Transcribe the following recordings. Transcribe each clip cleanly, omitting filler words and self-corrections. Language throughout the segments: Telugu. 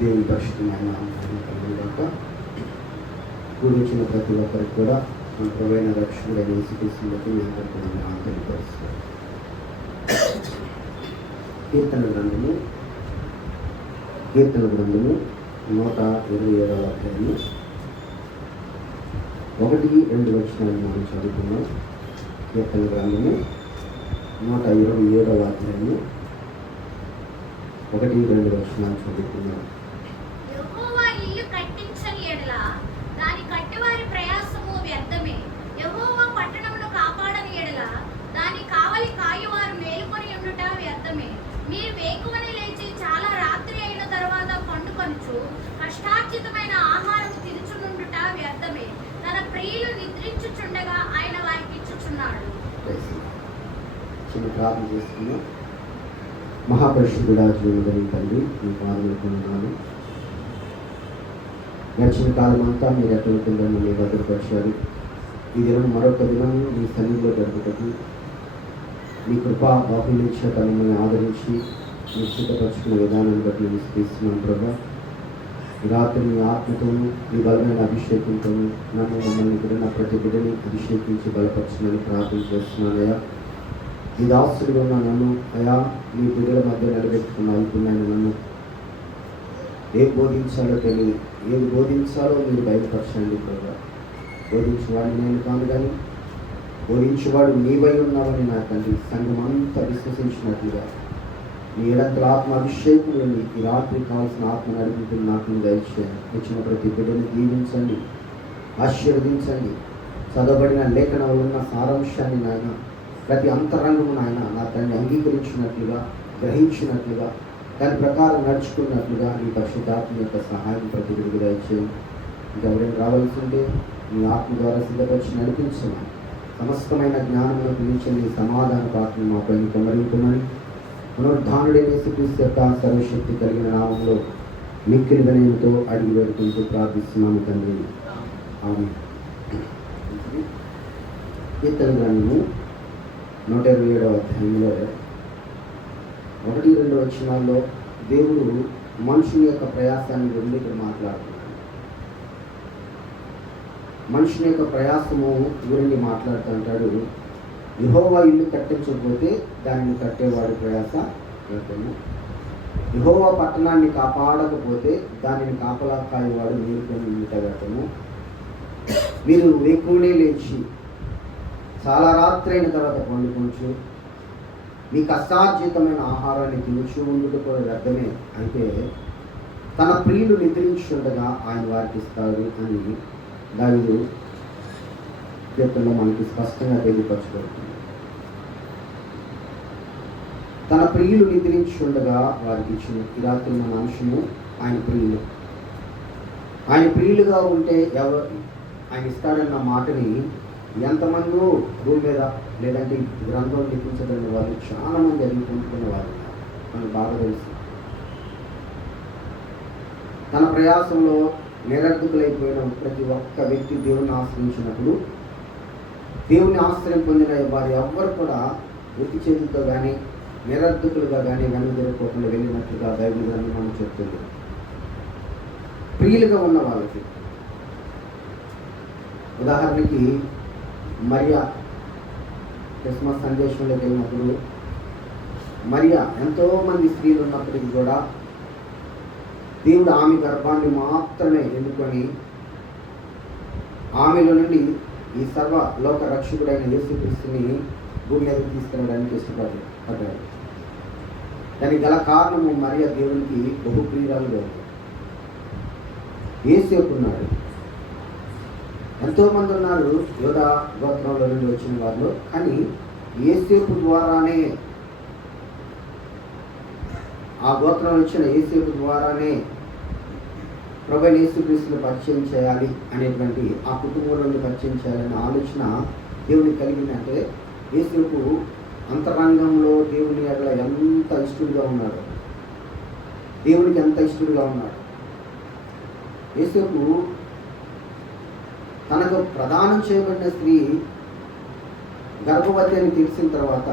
దేవుని పరిశుద్ధమైన నామమున కూడించిన ప్రతి ఒక్కరికి కూడా మన ప్రభువైన రక్షకుడైన యేసుక్రీస్తుకి మీ అందరికీ వందనాలు తెలియపరుస్తున్నాను. కీర్తన గ్రంథము 127వ అధ్యాయము 1-2 వచనాలు మనం చదువుకున్నాం. కీర్తన గ్రంథము 127వ అధ్యాయము 1-2 వచనాలు చదువుకున్నాం. యెహోవా ఇల్లు కట్టించని యెడల దాని కట్టువారి ప్రయాసము వ్యర్థమే. యెహోవా పట్టణమును కాపాడని యెడల దాని కావలి కాయువారు మేలుకొని ఉండుట వ్యర్థమే. మీరు వేకువనే లేచి చాలా రాత్రి అయిన తర్వాత పండుకొనుచు కష్టార్జితమైన ఆహారము తినుచునుండుట వ్యర్థమే. తన ప్రియులు నిద్రించుచుండగా ఆయన వారికి ఇచ్చుచున్నాడు. చిన్న ప్రార్థన చేసుకున్నాం. మహాపరిశుద్ధుడా, జీవన తండ్రి, మీ పాదములకు వందనాలు. గడిచిన కాలం అంతా మీరు ఎక్కడికి మమ్మల్ని భద్రపరిచారు. ఈ దినం మరొక దినం మీ సన్నిధిలో గడుపుటకు మీ కృపా బాహుల్యత మమ్మల్ని ఆదరించి మీరు సిద్ధపరుచుకున్న విధానాన్ని బట్టి మేము స్థిస్తున్నాం. ప్రభా, ఈ రాత్రి మీ ఆత్మతోనూ మీ బలమైన అభిషేకంతోనూ నన్ను మమ్మల్ని విడిన ప్రతి బిడ్డని అభిషేకించి బలపరచునని ప్రార్థన చేస్తున్నానయ్యా. ఈ దాసుడిగా ఉన్న నన్ను అయా మీ బిడ్డల మధ్య నిలబెట్టుకున్న అనుకున్నాను. నన్ను ఏది బోధించాలో తెలియదు, ఏది బోధించాలో మీరు బయటపరచండి ప్రభా. బోధించేవాడు నేను కాదు, కానీ బోధించేవాడు నీవై ఉన్నావని నా తండ్రి సంఘం అంతా విశ్వసించినట్లుగా మీ ఎడంతల ఆత్మ అభిషేకం వెళ్ళి ఈ రాత్రి కావాల్సిన ఆత్మ నడిపింపులు నాకు దయచేయండి. వచ్చిన ప్రతి బిడ్డని దీవించండి, ఆశీర్వదించండి. చదవబడిన లేఖనంలో ఉన్న సారాంశాన్ని నాయన ప్రతి అంతరంగము నాయన నా తండ్రి అంగీకరించినట్లుగా, గ్రహించినట్లుగా, దాని ప్రకారం నడుచుకున్నట్లుగా మీ పరిశుద్ధాత్మ యొక్క సహాయం ప్రతి బిడ్డకు దయచేయండి. ఇంకెవరైనా రావాల్సి ఉంటే మీ ఆత్మ ద్వారా సిద్ధపరిచి నడిపించమని, సమస్తమైన జ్ఞానమును పిలిచని సమాధాన పాత్రను మా పైన కుమ్మరించమని పునరుద్ధానుడైన యేసుక్రీస్తు యొక్క సర్వశక్తి కలిగిన నామంలో మిక్కిలి వినయంతో అడిగి వేడుకుంటూ ప్రార్థిస్తున్నాము తండ్రి, ఆమేన్. కీర్తన గ్రంథము 127వ అధ్యాయంలో 1-2 వచనాల్లో దేవుడు మనుషుని యొక్క ప్రయాసాన్ని గురించి ఇక్కడ మాట్లాడుతున్నాడు. మనుషుని యొక్క ప్రయాసము గురించి మాట్లాడుతుంటాడు. యెహోవా ఇల్లు కట్టించకపోతే దానిని కట్టేవాడు ప్రయాస వ్యర్థము. యెహోవా పట్టణాన్ని కాపాడకపోతే దానిని కాపలా కాయేవాడు మేలుకొని ఉండుట వ్యర్థము. మీరు వేకువనే లేచి చాలా రాత్రి అయిన తర్వాత పండుకొంచు మీ కష్టార్జితమైన ఆహారాన్ని తినుచు ఉండుట కూడా వ్యర్థమే. అయితే తన ప్రియులు నిద్రించుండగా ఆయన వారికి ఇస్తారు అని దావీదు కీర్తనలో మనకి స్పష్టంగా తెలియపరచబడుతుంది. తన ప్రియులు నిద్రించుండగా వారికి ఇచ్చిన ఈ రాత్రి మన అంశము ఆయన ప్రియులు. ఆయన ప్రియులుగా ఉంటే ఎవరు ఆయన ఇస్తాడన్న మాటని ఎంతమంది భూమి మీద లేదంటే గ్రంథం లిఖించబడిన వాళ్ళు చాలామంది అడుగుకుంటున్న వాళ్ళు మనకు బాగా తెలుసు. తన ప్రయాసంలో నిరర్ధకులైపోయిన ప్రతి ఒక్క వ్యక్తి దేవుని ఆశ్రయించినప్పుడు, దేవుని ఆశ్రయం పొందిన వారు ఎవ్వరు కూడా వృత్తి చేతులతో కానీ నిరర్ధకులుగా కానీ వెనుదిరగకుండా వెళ్ళినట్లుగా బైబిల్ గ్రంథం మనం చెప్తుంది. ప్రియులుగా ఉన్న వాళ్ళకి ఉదాహరణకి మరియా క్రిస్మస్ సందేశంలోకి వెళ్ళినప్పుడు మరియా ఎంతోమంది స్త్రీలు ఉన్నప్పటికీ కూడా దేవుడు ఆమె గర్భాన్ని మాత్రమే ఎన్నుకొని ఆమెలో నుండి ఈ సర్వ లోక రక్షకుడైన యేసుక్రీస్తుని భూమి మీదకి తీసుకెళ్ళడానికి ఇష్టపడ్డాడు. దానికి గల కారణము మరియా దేవునికి బహుప్రియురాలుగా ఉంది. యేసేపు ఉన్నాడు. ఎంతోమంది ఉన్నారు యోధా గోత్రంలో నుండి వచ్చిన వారిలో, కానీ యేసేపు ద్వారానే, ఆ గోత్రం వచ్చిన యేసేపు ద్వారానే ప్రభువైన యేసుక్రీస్తుని పరిచయం చేయాలి అనేటువంటి, ఆ కుటుంబంలో పరిచయం చేయాలనే ఆలోచన దేవునికి కలిగిందంటే యేసేపు అంతరంగంలో దేవుని ఎడల ఎంత ఇష్టడుగా ఉన్నాడు, దేవునికి ఎంత ఇష్టడుగా ఉన్నాడు. యేసేపు తనకు ప్రదానం చేయబడిన స్త్రీ గర్భవతి అని తెలిసిన తర్వాత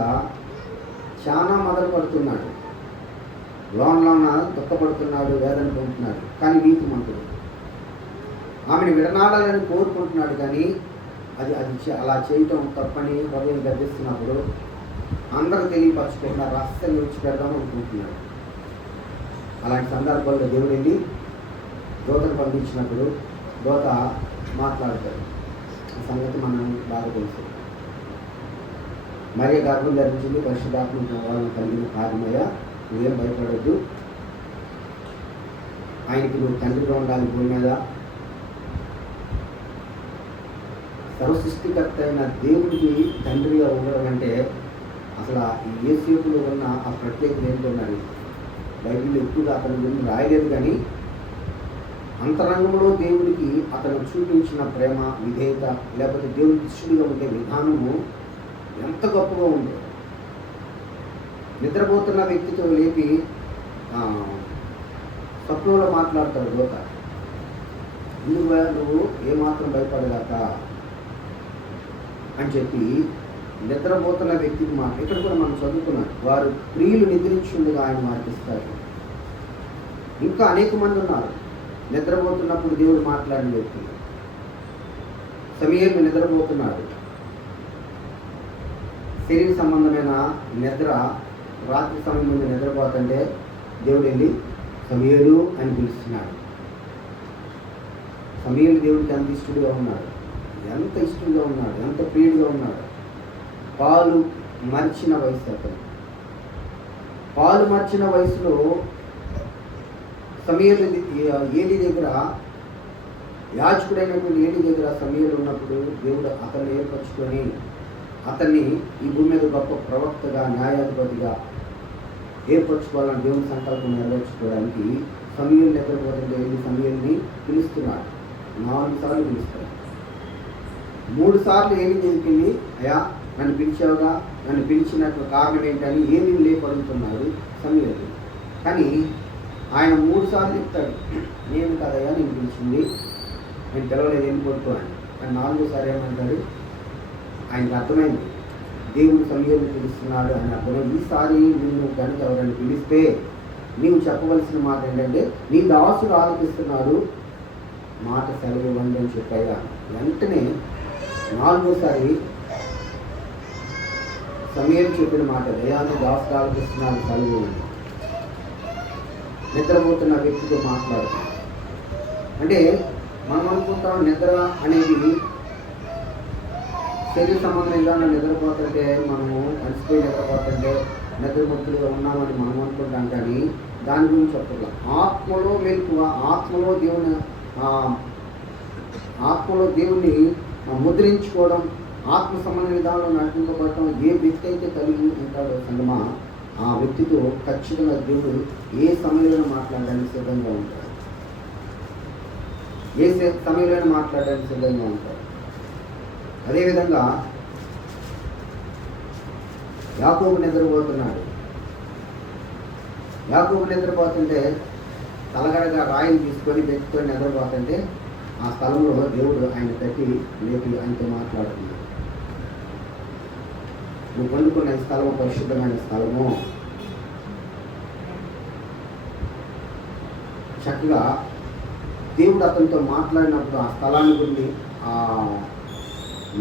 చాలా మొదలు పడుతున్నాడు. లోన దుఃఖపడుతున్నాడు, వేదన పొందుతున్నాడు. కానీ నీతిమంతుడు ఆమెను విడనాడాలని కోరుకుంటున్నాడు. కానీ అది అలా చేయటం తప్పని హృదయం గర్భిస్తున్నప్పుడు అందరూ తెలియపరచుకుంటున్నారు, రహస్యంగా విడిచిపెడదాం అనుకుంటున్నాడు. అలాంటి సందర్భాల్లో దేవుడు వెళ్ళి దూతను పంపించినప్పుడు దూత మాట్లాడతాడు. ఆ సంగతి మనం బాగా తెలుసు. మరియ గర్భం ధరించింది, పరిశుద్ధాత్మ వాళ్ళని కలిగిన కార్యమయ్య, నువ్వేం భయపడద్దు, ఆయనకి నువ్వు తండ్రిగా ఉండాలి భూమి మీద. సర్వసృష్టికర్త అయిన దేవుడికి తండ్రిగా ఉండడం అంటే అసలు ఈ యేసేపులో ఉన్న ఆ ప్రత్యేకత ఏంటన్నది బైబిల్లో ఎక్కువగా అతని గురించి రాయలేదు. కానీ అంతరంగంలో దేవుడికి అతను చూపించిన ప్రేమ, విధేయత, లేకపోతే దేవుడికి ఇష్టడిగా ఉండే విధానము ఎంత గొప్పగా ఉందో. నిద్రపోతున్న వ్యక్తితో లేపి స్వప్నంలో మాట్లాడతాడు దూత, ఎందుకు నువ్వు ఏమాత్రం భయపడగాక అని చెప్పి నిద్రపోతున్న వ్యక్తికి మాట. ఇక్కడ కూడా మనం చదువుకున్నాం, వారు ప్రియులు నిద్రించుండగా ఆయన మాటిస్తారు. ఇంకా అనేక మంది ఉన్నారు నిద్రపోతున్నప్పుడు దేవుడు మాట్లాడిన వ్యక్తులు. సమూయేలు నిద్రపోతున్నాడు. శరీర సంబంధమైన నిద్ర, రాత్రి సమయం ముందు నిద్రపోతుంటే దేవుడు వెళ్ళి సమూయేలు అని పిలుస్తున్నాడు. సమూయేలు దేవుడికి ఎంత ఇష్టడుగా ఉన్నాడు, ఎంత ఇష్టంగా ఉన్నాడు, ఎంత ప్రియుడిగా ఉన్నాడు. పాలు మర్చిన వయసు అతను. పాలు మర్చిన వయసులో సమూయేలు ఏలీ దగ్గర, యాజకుడైనటువంటి ఏలీ దగ్గర సమూయేలు ఉన్నప్పుడు దేవుడు అతన్ని ఏర్పరచుకొని అతన్ని ఈ భూమి మీద గొప్ప ప్రవక్తగా, న్యాయాధిపతిగా ఏర్పరచుకోవాలని దేవుని సంకల్పం నెరవేర్చుకోవడానికి సమూయేలు నిద్రపోతుంటే ఏలీ సమూయేలుని పిలుస్తున్నాడు. 4 సార్లు పిలుస్తాడు. 3 సార్లు ఏలీ దగ్గరికి వెళ్ళి, అయ్యా నన్ను పిలిచావుగా, నన్ను పిలిచినట్లు కారణం ఏంటని ఏలీ లేపడుతున్నాడు సమూయేలు. కానీ ఆయన 3 సార్లు చెప్తాడు, నేను కదయ్యా నేను పిలిచింది, నేను పిలవలేదు, వెళ్ళిపోతూ అని. కానీ 4వ సారి ఏమంటాడు, ఆయనకు అర్థమైంది దేవుడు సమూయేలుని పిలుస్తున్నాడు అని అర్థమైంది. ఈసారి నిన్ను కనుక ఎవరైనా పిలిస్తే నీవు చెప్పవలసిన మాట ఏంటంటే, నీ దాసుడు ఆలోచిస్తున్నాడు, మాట సెలవు ఇవ్వండి అని చెప్పాగా. వెంటనే 4వసారి సమూయేలు చెప్పిన మాట, దయాన్ని దాసుడు ఆలోచిస్తున్నాడు, సెలవు ఇవ్వండి. నిద్రపోతున్న వ్యక్తితో మాట్లాడుతున్నాడు. అంటే మనం అనుకుంటాం నిద్ర అనేది శరీర సంబంధంగా నిద్రపోతుంటే, మనము అలసిపోయి నిద్రపోతుంటే నిద్రముక్తులుగా ఉన్నామని మనం అనుకుంటాం. కానీ దాని గురించి చెప్పాలి. ఆత్మలో మెలకువ, ఆత్మలో దేవుణ్ణి ముద్రించుకోవడం, ఆత్మ సంబంధ విధానంలో నడిపించబడటం ఏ వ్యక్తి అయితే కలిగి ఉంటాడో సంగమా, ఆ వ్యక్తితో ఖచ్చితంగా దేవుడు ఏ సమయంలో మాట్లాడడానికి సిద్ధంగా ఉంటాడు, ఏ సమయంలో మాట్లాడడానికి సిద్ధంగా ఉంటాడు. అదేవిధంగా యాకోబు నిద్రపోతున్నాడు. యాకోబు నిద్రపోతుంటే తలగడగా రాయిని తీసుకొని పెట్టుకొని నిద్రపోతుంటే ఆ స్థలంలో దేవుడు ఆయన తట్టి లేపి ఆయనతో మాట్లాడుతున్నాడు. నువ్వు పొందుకున్న ఈ స్థలము పరిశుద్ధమైన స్థలము. చక్కగా దేవుడు అతనితో మాట్లాడినప్పుడు, ఆ స్థలాన్ని గురించి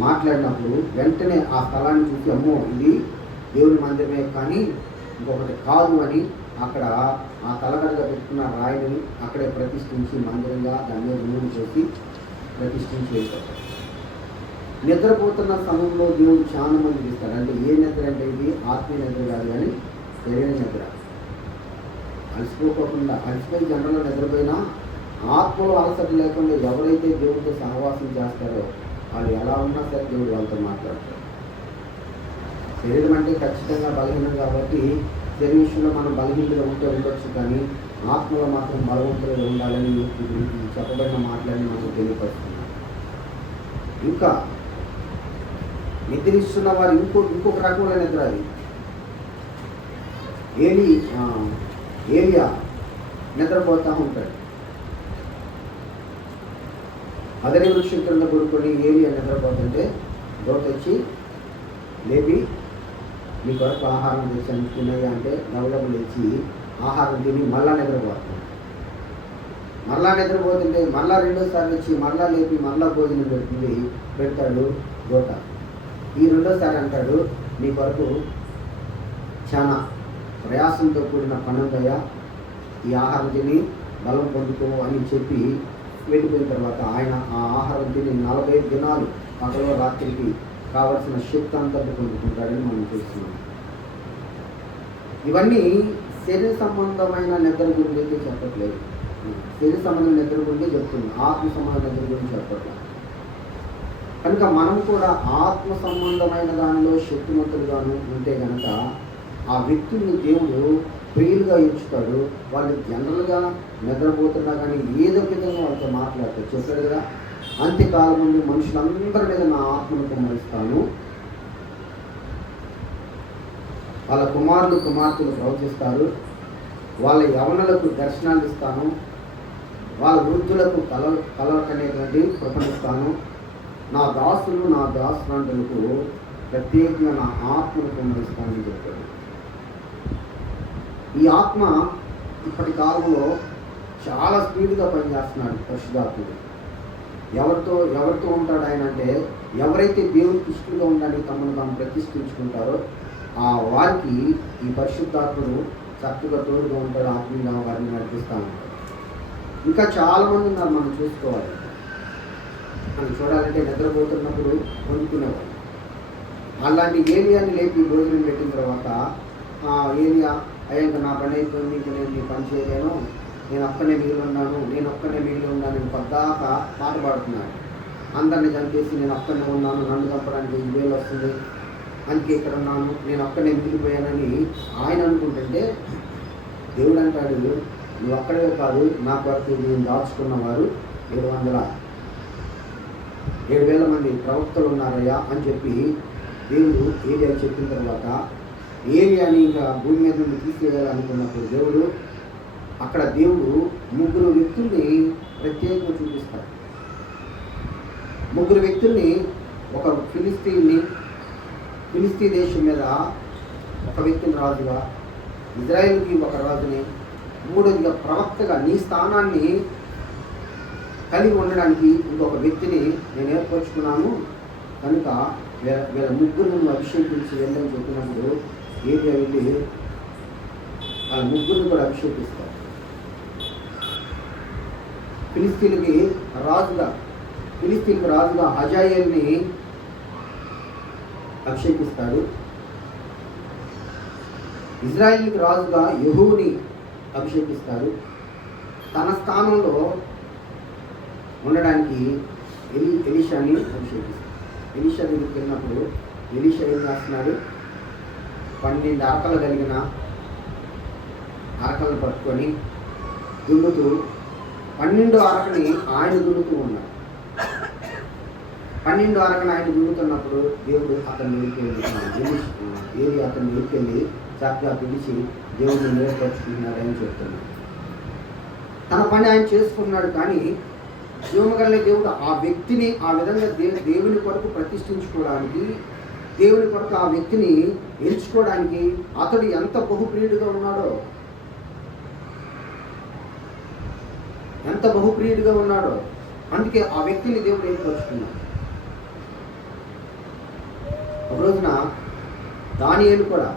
మాట్లాడినప్పుడు వెంటనే ఆ స్థలాన్ని చూసి, అమ్మో ఇది దేవుని మందిరమే కానీ ఇంకొకటి కాదు అని అక్కడ ఆ తలగడగా పెట్టుకున్న రాయిని అక్కడే ప్రతిష్ఠించి మందిరంగా దాని మీద నూనె చేసి ప్రతిష్ఠించి వెళ్ళిపోతాడు. నిద్రపోతున్న సమయంలో దేవుడు చాలా మంది ఇస్తాడు. అంటే ఏ నిద్ర అంటే ఇది ఆత్మీయ నిద్ర కాదు, కానీ శరీర నిద్ర. అలసిపోకుండా, అలసిపోయి జనరల్గా నిద్రపోయినా ఆత్మలో అలసట లేకుండా ఎవరైతే దేవుడితో సహవాసం చేస్తారో వాళ్ళు ఎలా ఉన్నా సరే దేవుడు వాళ్ళతో మాట్లాడతారు. శరీరం అంటే ఖచ్చితంగా బలహీనం కాబట్టి శరీర విషయంలో మనం బలహీనంగా ఉంటే ఉండొచ్చు, కానీ ఆత్మలో మాత్రం బలవంతులుగా ఉండాలని చెప్పబడిన మాటలని మనకు తెలియపరుస్తున్నాం. ఇంకా నిద్రిస్తున్న వారు ఇంకొక రకమైన నిద్ర. అది ఏలియా నిద్రపోతూ ఉంటాడు. అదరి వృక్షం కింద కొడుకొని ఏలియా నిద్రపోతుంటే దూత వచ్చి లేపి, నీ కొరకు ఆహారం తెచ్చాను తినయ్యా అంటే గౌరవం లేచి ఆహారం తిని మళ్ళా నిద్రపోతాడు. మళ్ళా నిద్రపోతుంటే మళ్ళా రెండోసారి వచ్చి మళ్ళా లేపి మళ్ళా భోజనం పెడతాడు గోట. ఈ రెండోసారి అంటాడు, నీ కొరకు చాలా ప్రయాసంతో కూడిన పనుందయ్యా, ఈ ఆహారం తిని బలం పొందుకో అని చెప్పి వెళ్ళిపోయిన తర్వాత ఆయన ఆ ఆహారం తిని 40 దినాలు పగలో రాత్రికి కావలసిన శక్తి అంతా పొందుకుంటాడని మనం చూస్తున్నాం. ఇవన్నీ శరీర సంబంధమైన నిద్ర గురించి అయితే చెప్పట్లేదు. శరీర సంబంధం నిద్ర గురించి చెప్తుంది, ఆత్మ సంబంధ నిద్ర గురించి చెప్పట్లేదు. కనుక మనం కూడా ఆత్మ సంబంధమైన దానిలో శక్తిమంతులుగాను ఉంటే కనుక ఆ వ్యక్తుల్ని దేవుడు ప్రియులుగా ఎంచుతాడు. వాళ్ళు జనరల్గా నిద్రపోతున్నా కానీ ఏదో విధంగా వాళ్ళతో మాట్లాడతారు. చెప్పారు కదా, అంత్యకాలం నుండి మనుషులందరి మీద నా ఆత్మను కుమ్మరిస్తాను, వాళ్ళ కుమారులు కుమార్తెలు ప్రవచిస్తారు, వాళ్ళ యవనులకు దర్శనాలు ఇస్తాను, వాళ్ళ వృద్ధులకు కలవకనేటువంటి కృపణిస్తాను, నా దాసులు నా దాసురాంటులకు ప్రత్యేకంగా నా ఆత్మను కుమ్మరిస్తానని చెప్పాడు. ఈ ఆత్మ ఇప్పటి కాలంలో చాలా స్పీడ్గా పనిచేస్తున్నాడు పరిశుద్ధాత్ముడు. ఎవరితో ఉంటాడు ఆయన అంటే, ఎవరైతే దేవునికి ఇష్టంగా ఉండడానికి తమను తాము ప్రతిష్ఠించుకుంటారో ఆ వారికి ఈ పరిశుద్ధాత్ముడు చక్కగా తోడుగా ఉంటాడు, ఆత్మీయంగా వారిని నడిపిస్తూ ఉంటాడు. ఇంకా చాలామంది ఉన్నారు, మనం చూసుకోవాలి. మనం చూడాలంటే నిద్రపోతున్నప్పుడు కొనుక్కునేవాళ్ళు. అలాంటి ఏలియాని లేపి భోజనం పెట్టిన తర్వాత ఏలియా, అయ్యాక నా పని అయిపోయింది, ఇంక నేను నీ పని చేయలేను, నేను ఒక్కనే మిగిలి ఉన్నాను నేను పద్దాక పాట పాడుతున్నాను, అందరిని చంపేసి నేను ఒక్కనే ఉన్నాను, నన్ను చంపడానికి 1000 వస్తుంది, అందుకే ఇక్కడ ఉన్నాను, నేను ఒక్కనే మిగిలిపోయానని ఆయన అనుకుంటుంటే, దేవుడు అంటాడు, నువ్వు ఒక్కడే కాదు, నా కొరకు నేను దాచుకున్నవారు 7,000 మంది ప్రవక్తలు ఉన్నారయ్యా అని చెప్పి దేవుడు ఏలియా చెప్పిన తర్వాత, ఏలియాని ఇంకా భూమి మీద నుండి తీసేయాలనుకున్నప్పుడు దేవుడు 3 వ్యక్తుల్ని ప్రత్యేకంగా చూపిస్తాడు. 3 వ్యక్తుల్ని, ఒక ఫిలిస్తీ దేశం మీద ఒక వ్యక్తిని రాజుగా, ఇజ్రాయేల్కి ఒక రాజుని, 3వదిగా ప్రవక్తగా నీ స్థానాన్ని కలిగి ఉండడానికి ఇంకొక వ్యక్తిని నేను ఏర్పరచుకున్నాను, కనుక వీళ్ళ 3 అభిషేకించి వెళ్ళని చెప్పినప్పుడు ఏలియా వెళ్ళి వాళ్ళ 3 కూడా అభిషేకిస్తారు. ఫిలిస్తీన్కి రాజుగా హజాయేల్ని అభిషేకిస్తాడు. ఇజ్రాయిల్కి రాజుగా యెహూని అభిషేకిస్తాడు. తన స్థానంలో ఉండడానికి ఎలీషాని అభిషేకిస్తాడు. ఎలీషా దగ్గరికి వెళ్ళినప్పుడు ఎలీషా ఏం చేస్తున్నాడు, 12 అరకలు కలిగిన అరకలను పట్టుకొని దున్నుతూ 12 అరకని ఆయన దున్నుతూ ఉన్నాడు. 12 అరకని ఆయన దున్నుతున్నప్పుడు దేవుడు అతన్ని వెళ్ళి చక్కగా పిలిచి దేవుడిని నేర్పరుచుకుంటున్నాడని చెప్తున్నాడు. తన పని ఆయన చేసుకున్నాడు. కానీ జీవమగల దేవుడు ఆ వ్యక్తిని ఆ విధంగా దేవుని కొరకు ప్రతిష్ఠించుకోవడానికి, దేవుని కొరకు ఆ వ్యక్తిని ఎంచుకోవడానికి అతడు ఎంత బహుప్రియుడిగా ఉన్నాడో అందుకే ఆ వ్యక్తిని దేవుడు ఏర్పరుచుకున్నాడు. ఒక రోజున దానియేలు కూడా,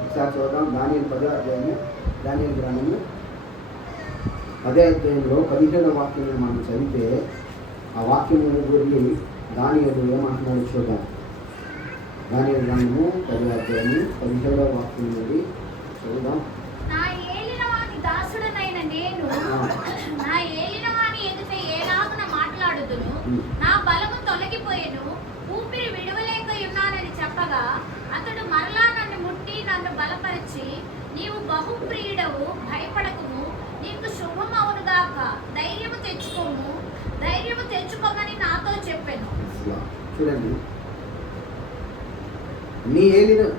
ఒకసారి చూద్దాం, దానియేలు 10వ అధ్యాయము, దానియేలు గ్రంథము 10వ అధ్యాయంలో 17వ వాక్యం మనం చదివితే ఆ వాక్యం గురించి దానియేలు ఏమంటున్నాడు చూద్దాం. దానియేలు గ్రంథము 10వ అధ్యాయము 17వ వాక్యం నుండి చదువుదాం. నా ఏలినవాని ఎదుట ఏలాగున మాట్లాడుదును, నా బలము తొలగిపోయెను, ఊపిరి విడవలేకయున్నానని చెప్పగా అతడు మరలా నన్ను ముట్టి నన్ను బలపరిచి, నీవు బహుప్రియుడవు, భయపడకుము, నీకు శుభమవునుగాక, ధైర్యము తెచ్చుకోమని నాతో చెప్పాను. చూడండి,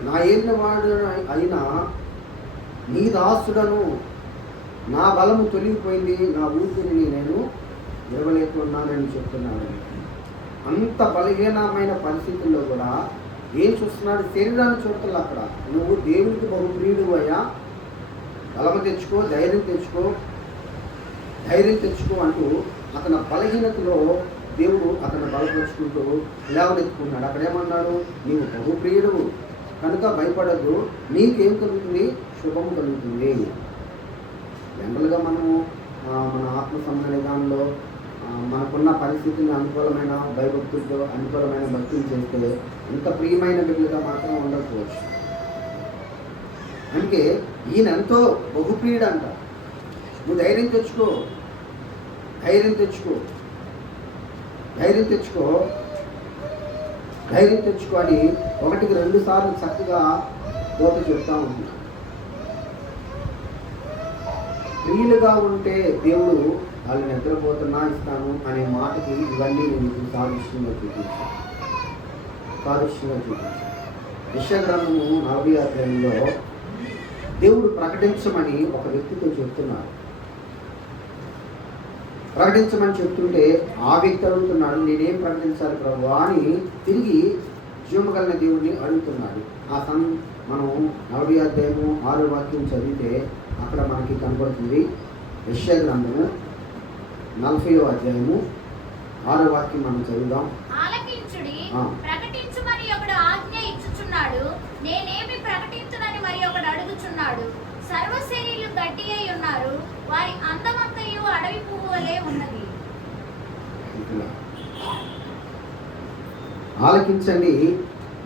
నా ఏలిన వాడు అయినా నీ దాసుడను, నా బలము తొలగిపోయింది, నా ఊపిరిని నేను విడవలేకున్నానని చెప్తున్నాడు. అంత బలహీనమైన పరిస్థితుల్లో కూడా ఏం చూస్తున్నాడు, శరీరాన్ని చూడటం. అక్కడ నువ్వు దేవునికి బహుప్రియుడు అయ్యా, బలము తెచ్చుకో, ధైర్యం తెచ్చుకో, ధైర్యం తెచ్చుకో అంటూ అతని బలహీనతలో దేవుడు అతను బలపరుచుకుంటూ లేవనెత్తుకున్నాడు. అక్కడేమన్నాడు, నీవు బహుప్రియుడు కనుక భయపడద్దు, నీకేం కలుగుతుంది, శుభం కలుగుతుంది. జనరల్గా మనము మన ఆత్మ సంబంధాలలో మనకున్న పరిస్థితిని అనుకూలమైన భయభక్తులతో అనుకూలమైన భక్తులు చేస్తే ఇంత ప్రియమైన బిడ్డలుగా మాత్రం ఉండకపోవచ్చు. అందుకే ఈయన ఎంతో బహుప్రియుడు అంట. నువ్వు ధైర్యం తెచ్చుకో, ధైర్యం తెచ్చుకో, ధైర్యం తెచ్చుకో, ధైర్యం తెచ్చుకో అని 1-2 సార్లు చక్కగా దోత చెప్తా ఉంది. ప్రియులుగా ఉంటే దేవుడు వాళ్ళు నిద్రపోతున్నా ఇస్తాను అనే మాటకి ఇవన్నీ నేను సాదృశ్యంగా చూపించాను. యెషయా గ్రంథము 40వ అధ్యాయంలో దేవుడు ప్రకటించమని ఒక వ్యక్తితో చెప్తున్నాడు. ప్రకటించమని చెప్తుంటే ఆ వ్యక్తి అడుగుతున్నాడు, నేనేం ప్రకటించాలి ప్రభువా అని తిరిగి జీవమగలిగిన దేవుడిని అడుగుతున్నాడు. మనం 40వ అధ్యాయము 6వ వాక్యం చదివితే అక్కడ మనకి కనపడుతుంది. యెషయా గ్రంథము 40వ అధ్యాయము 6వ వాక్యం మనం చదువుదాం. ఆలకించుడి, ప్రకటించుమని ఒకడు ఆజ్ఞ ఇచ్చుచున్నాడు, నేనేమి ప్రకటించునని మరి ఒకడు అడుగుచున్నాడు. సర్వశరీరులు గట్టి అయి ఉన్నారు, వారి అందమంతయు అడవి పువ్వు వలె ఉన్నది. ఆలకించండి,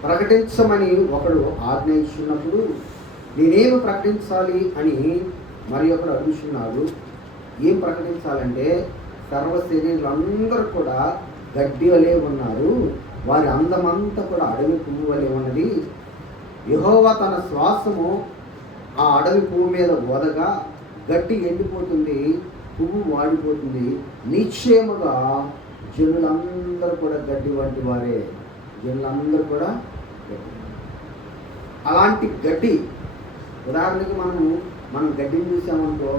ప్రకటించమని ఒకడు ఆజ్ఞ ఇస్తున్నప్పుడు నేనేమి ప్రకటించాలి అని మరి ఒకడు అడుగుతున్నాడు. ఏం ప్రకటించాలంటే సర్వశరీరులందరూ కూడా గడ్డి వలె ఉన్నారు, వారి అందమంతా కూడా అడవి పువ్వు వలె ఉన్నది. యెహోవా తన శ్వాసము ఆ అడవి పువ్వు మీద ఓదగా గడ్డి ఎండిపోతుంది, పువ్వు వాడిపోతుంది. నిశ్చయముగా జనులందరూ కూడా గడ్డి వంటి వారే, జనులందరూ కూడా అలాంటి గడ్డి. ఉదాహరణకి మనం గడ్డిని చూసామనుకో,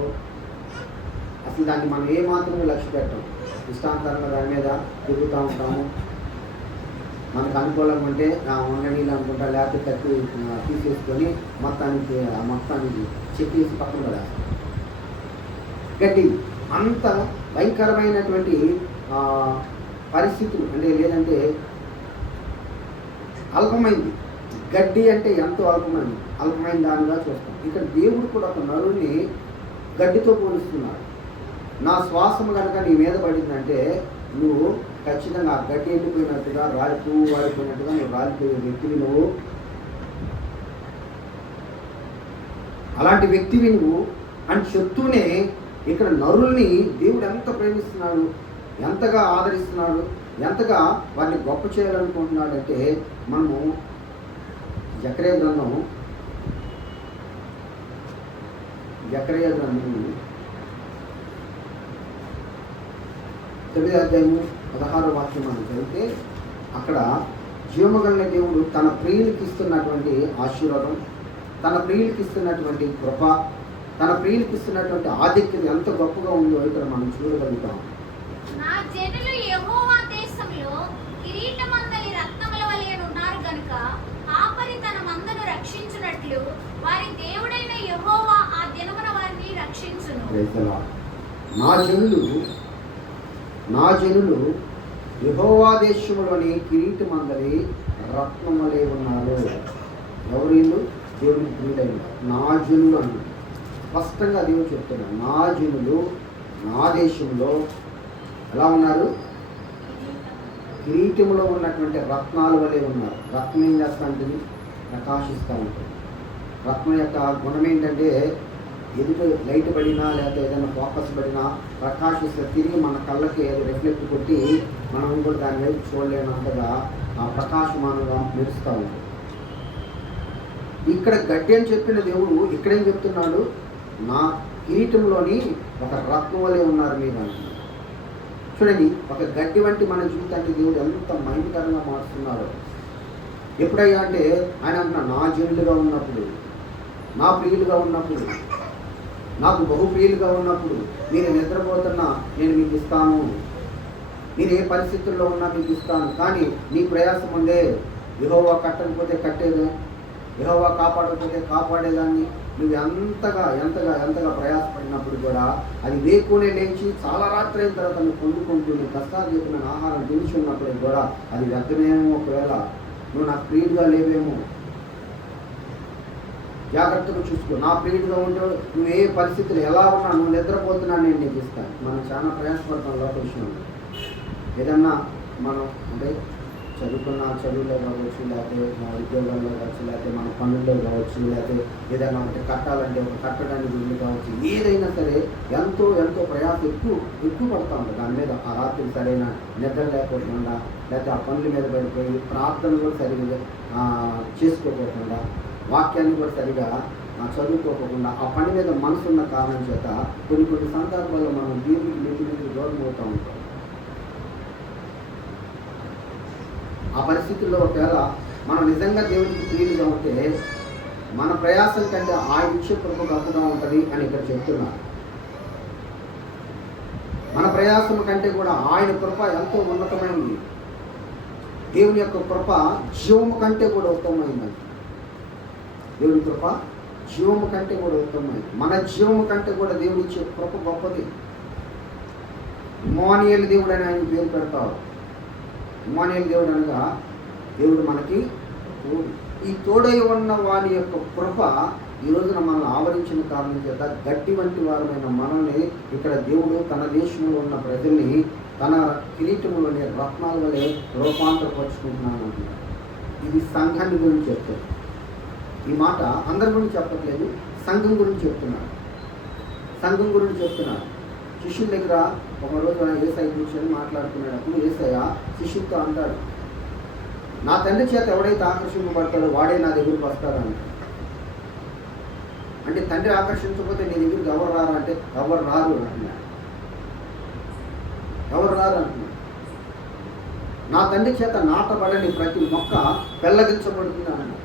అసలు దాన్ని మనం ఏమాత్రమే లక్ష్య పెట్టాం, ఇష్టాంతరంగా దాని మీద తిరుగుతూ ఉంటాము. మనకు అనుకూలంగా ఉంటే ఉండనీళ్ళు అనుకుంటా, లేకపోతే తీసేసుకొని మొత్తానికి చెక్కేసి పక్కన పడేస్తాం. గడ్డి అంత భయంకరమైనటువంటి పరిస్థితులు అంటే లేదంటే అల్పమైంది. గడ్డి అంటే ఎంతో అల్పమైన దానిగా చూస్తాం. ఇక్కడ దేవుడు కూడా ఒక నరుని గడ్డితో పోలుస్తున్నాడు. నా శ్వాసము కనుక నీ మీద పడిందంటే నువ్వు ఖచ్చితంగా ఆ గడ్డి ఎండిపోయినట్టుగా, పువ్వు వాడిపోయినట్టుగా నువ్వు రాలిపోయే వ్యక్తివి నువ్వు. అలాంటి వ్యక్తివి నువ్వు అని చెప్తూనే ఇక్కడ నరుల్ని దేవుడు ఎంత ప్రేమిస్తున్నాడు, ఎంతగా ఆదరిస్తున్నాడు, ఎంతగా వారిని గొప్ప చేయాలనుకుంటున్నాడంటే మనము జకర్యా గ్రంథము 9వ అధ్యాయము 16వ వాక్యం మనం చదివితే అక్కడ జీవమగలిగిన దేవుడు తన ప్రియులకి ఇస్తున్నటువంటి ఆశీర్వాదం, తన ప్రియులకి ఇస్తున్నటువంటి కృప, తన ప్రియులకి ఇస్తున్నటువంటి ఆధిక్యత ఎంత గొప్పగా ఉందో ఇక్కడ మనం చూడగలుగుతాం. నా జనులు యెహోవా దేశంలో కిరీటమందలి రత్నముల వలె ఉన్నారు గనుక కాపరి తన మందను రక్షించునట్లు వారి దేవుడైన యెహోవా ఆ దినమున వారిని రక్షించును. నా జనులు యెహోవా దేశంలోని కిరీటమందలి రత్నములే ఉన్నారు. ఎవరు? దేవుని ప్రియులైన నా జనులు అని స్పష్టంగా దేవుడు చెప్తున్నాడు. నా జనులు నా దేశంలో ఎలా ఉన్నారు? కిరీటంలో ఉన్నటువంటి రత్నాల వలె ఉన్నారు. రత్నం ఏం చేస్తూ ఉంటుంది? ప్రకాశిస్తూ ఉంటుంది. రత్నం యొక్క గుణం ఏంటంటే ఎదుటి లైట్ పడినా లేకపోతే ఏదైనా ఫోకస్ పడినా ప్రకాశిస్తే తిరిగి మన కళ్ళకి అది రిఫ్లెక్ట్ కొట్టి మనం కూడా దాని వైపు చూడలేనంతగా ఆ ప్రకాశమానంగా మెరుస్తూ ఉంటుంది. ఇక్కడ గడ్డి అని చెప్పిన దేవుడు ఇక్కడేం చెప్తున్నాడు? నా కిరీటంలోని ఒక రత్నం వలె ఉన్నారు మీరు అంటున్నారు. చూడండి, ఒక గడ్డి వంటి మన జీవితాన్ని దేవుడు ఎంత మహిమకరంగా మారుస్తున్నారో. ఎప్పుడయ్యా అంటే ఆయన అంటున్నా, నా జనులుగా ఉన్నప్పుడు, నా ప్రియులుగా ఉన్నప్పుడు, నాకు బహుప్రియులుగా ఉన్నప్పుడు, మీరు నిద్రపోతున్నా నేను మీకు ఇస్తాను, మీరు ఏ పరిస్థితుల్లో ఉన్నా మీకు ఇస్తాను. కానీ నీ ప్రయాసం ఉందే, యెహోవా కట్టకపోతే కట్టేదే, యెహోవా కాపాడకపోతే కాపాడేదాన్ని, నువ్వు ఎంతగా ప్రయాసపడినప్పుడు కూడా అది వేకునే లేచి చాలా రాత్రి అయిన తర్వాత నువ్వు పొందుకుంటూ నీ కష్టార్జితమైన ఆహారం తినిచి ఉన్నప్పటికి కూడా అది వ్యర్థమేమో. ఒకవేళ నువ్వు నాకు ప్రియుడిగా లేవేమో, జాగ్రత్తగా చూసుకో. నా ప్రియుడిగా ఉంటే నువ్వు ఏ పరిస్థితులు ఎలా ఉన్నా, నువ్వు నిద్రపోతున్నా నేను నీకు ఇస్తాను. మనం చాలా ప్రయాసపడతాం లోపల విషయంలో. ఏదన్నా మనం అంటే చదువుకున్న చదువులో కావచ్చు, లేకపోతే మన ఉద్యోగాల్లో కావచ్చు, లేకపోతే మన పనుల్లో కావచ్చు, లేకపోతే ఏదైనా ఒకటి కట్టాలంటే ఒక కట్టడానికి గురించి కావచ్చు, ఏదైనా సరే ఎంతో ప్రయాస ఎక్కువ పడతా ఉంటుంది దాని మీద. ఆ రాత్రి సరైన నిద్ర లేకపోకుండా, లేకపోతే ఆ పనుల మీద పడిపోయి ప్రార్థన కూడా సరిగ్గా చేసుకోకపోకుండా, వాక్యాన్ని కూడా సరిగా చదువుకోకుండా, ఆ పని మీద మనసున్న కారణం చేత కొన్ని సందర్భాల్లో మనం దేవుడికి దూరం అవుతూ ఉంటాం. ఆ పరిస్థితుల్లో ఒకవేళ మనం నిజంగా దేవుడికి ప్రియులుగా ఉంటే మన ప్రయాసం కంటే ఆయన ఇచ్చే కృప గొప్పగా ఉంటుంది అని ఇక్కడ చెప్తున్నారు. మన ప్రయాసం కంటే కూడా ఆయన కృప ఎంతో ఉన్నతమైనది. దేవుని యొక్క కృప జీవము కంటే కూడా ఉత్తమమైందండి. దేవుని కృప జీవము కంటే కూడా ఉత్తమమైంది. మన జీవము కంటే కూడా దేవుడు ఇచ్చే కృప గొప్పది. ఇమ్మానుయేలు దేవుడు అని ఆయన పేరు పెడతారు. ఇమ్మానుయేలు దేవుడు అనగా దేవుడు మనకి తోడు. ఈ తోడై ఉన్న వారి యొక్క కృప ఈ రోజున మనల్ని ఆవరించిన కారణం చేత గట్టి వంటి వారమైన మనల్ని ఇక్కడ దేవుడు తన దేశంలో ఉన్న ప్రజల్ని తన కిరీటంలోని రత్నాల వలె రూపాంతరపరుచుకుంటున్నాను అంటున్నాడు. ఇది సంఘాన్ని గురించి చెప్తాడు. ఈ మాట అందరి గురించి చెప్పట్లేదు, సంఘం గురించి చెప్తున్నాడు. సంఘం గురించి చెప్తున్నాడు. శిష్యుల దగ్గర ఒకరోజు యేసయ్య కూర్చొని మాట్లాడుకునేటప్పుడు యేసయ్య శిష్యులతో అంటాడు, నా తండ్రి చేత ఎవడైతే ఆకర్షింపబడతాడో వాడే నా దగ్గరికి వస్తాడని. అంటే తండ్రి ఆకర్షించకపోతే నీ దగ్గరికి ఎవరు రారు అంటే ఎవరు రారు అంటున్నాడు. ఎవరు రారు అంటున్నాడు. నా తండ్రి చేత నాటబడని ప్రతి మొక్క పెళ్ళగించబడుతుంది అన్నాడు.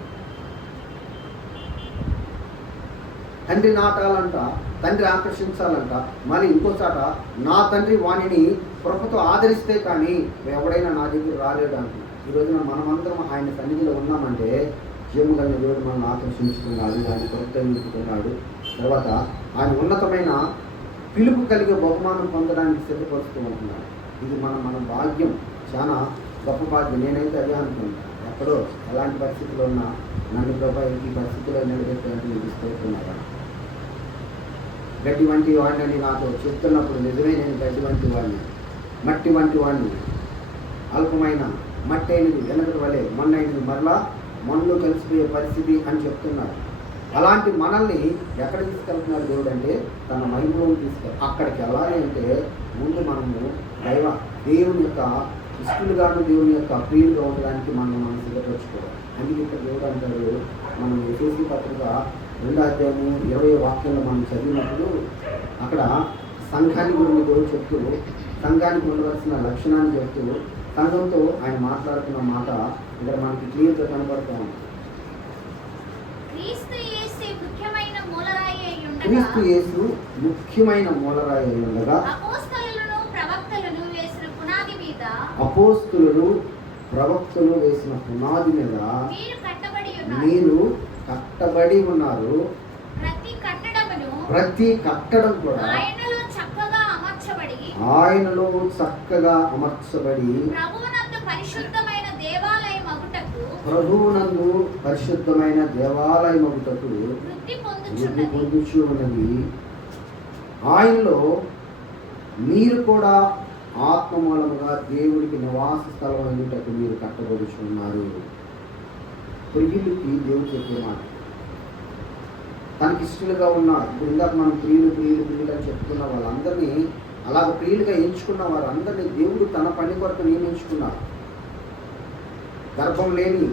తండ్రి నాటాలంట, తండ్రి ఆకర్షించాలంట. మళ్ళీ ఇంకోసాట నా తండ్రి వాణిని కృపతో ఆదరిస్తే కానీ ఎవడైనా నా దగ్గర రాలేడు అంటున్నాడు. ఈ రోజున మనమందరం ఆయన సన్నిధిలో ఉన్నామంటే జీవము కలిగిన దేవుడు మనల్ని ఆకర్షించుకున్నాడు, ఆయన కృపతో నిలుపుకున్నాడు. తర్వాత ఆయన ఉన్నతమైన పిలుపు కలిగే బహుమానం పొందడానికి సిద్ధపరుస్తూ ఉంటున్నాడు. ఇది మన భాగ్యం, చాలా గొప్ప భాగ్యం. నేనైతే అదే అనుకుంటాను. ఎక్కడో ఎలాంటి పరిస్థితుల్లో ఉన్నా నన్ను ప్రభా ఈ పరిస్థితిలో నిలబెట్టాలంటే ఇది స్తోత్రన్నారా. గడ్డి వంటి వాడిని అని నాతో చెప్తున్నప్పుడు నిజమే, నేను గడ్డి వంటి వాడిని, మట్టి వంటి వాడిని, అల్పమైన మట్టి అయినది వెనకటి వలె మొన్నైనది మరలా మొన్నలో కలిసిపోయే పరిస్థితి అని చెప్తున్నారు. అలాంటి మనల్ని ఎక్కడ తీసుకెళ్తున్నారు దేవుడు అంటే తన మహిమలో అక్కడికి వెళ్ళాలి అంటే ముందు మనము దేవుని యొక్క ఇష్టలుగాను దేవుని యొక్క ప్రియులుగా ఉండడానికి మనం సిద్ధపరచుకోవాలి. అందుకే ఇక్కడ దేవుడు అంటారు, మనం ఎఫెసీ పత్రిక 2వ అధ్యాయము 20వ వాక్యంలో మనం చదివినప్పుడు అక్కడ సంఘాన్ని గురించి కూడా చెప్తూ, సంఘానికి ఉండవలసిన లక్షణాన్ని చెప్తూ, సంఘంతో ఆయన మాట్లాడుతున్న మాట ఇక్కడ మనకి క్లియర్గా కనపడుతూ ఉంది. క్రీస్తు యేసు ముఖ్యమైన మూలరాయి అయి ఉండగా అపోస్తలులను ప్రవక్తలు వేసిన పునాది మీద మీరు కట్టబడి ఉన్నారు. ప్రతి కట్టడం కూడా ఆయనలో చక్కగా అమర్చబడి ప్రభువునందు పరిశుద్ధమైన దేవాలయమగుటకు వృద్ధి పొందుచు ఉన్నది. ఆయనలో మీరు కూడా ఆత్మమూలముగా దేవుడికి నివాస స్థలం అయినటకు మీరు కట్టబడుచున్నారు. ప్రియులకి దేవుడు చెప్పే మాట, తనకి ఇష్టలుగా ఉన్న ఇప్పుడు ఇందాక మనం ప్రియులు అని చెప్పుకున్న వాళ్ళందరినీ, అలాగ ప్రియులుగా ఎంచుకున్న వారందరినీ దేవుడు తన పని కొరకు నియమించుకున్నారు. గర్భం లేని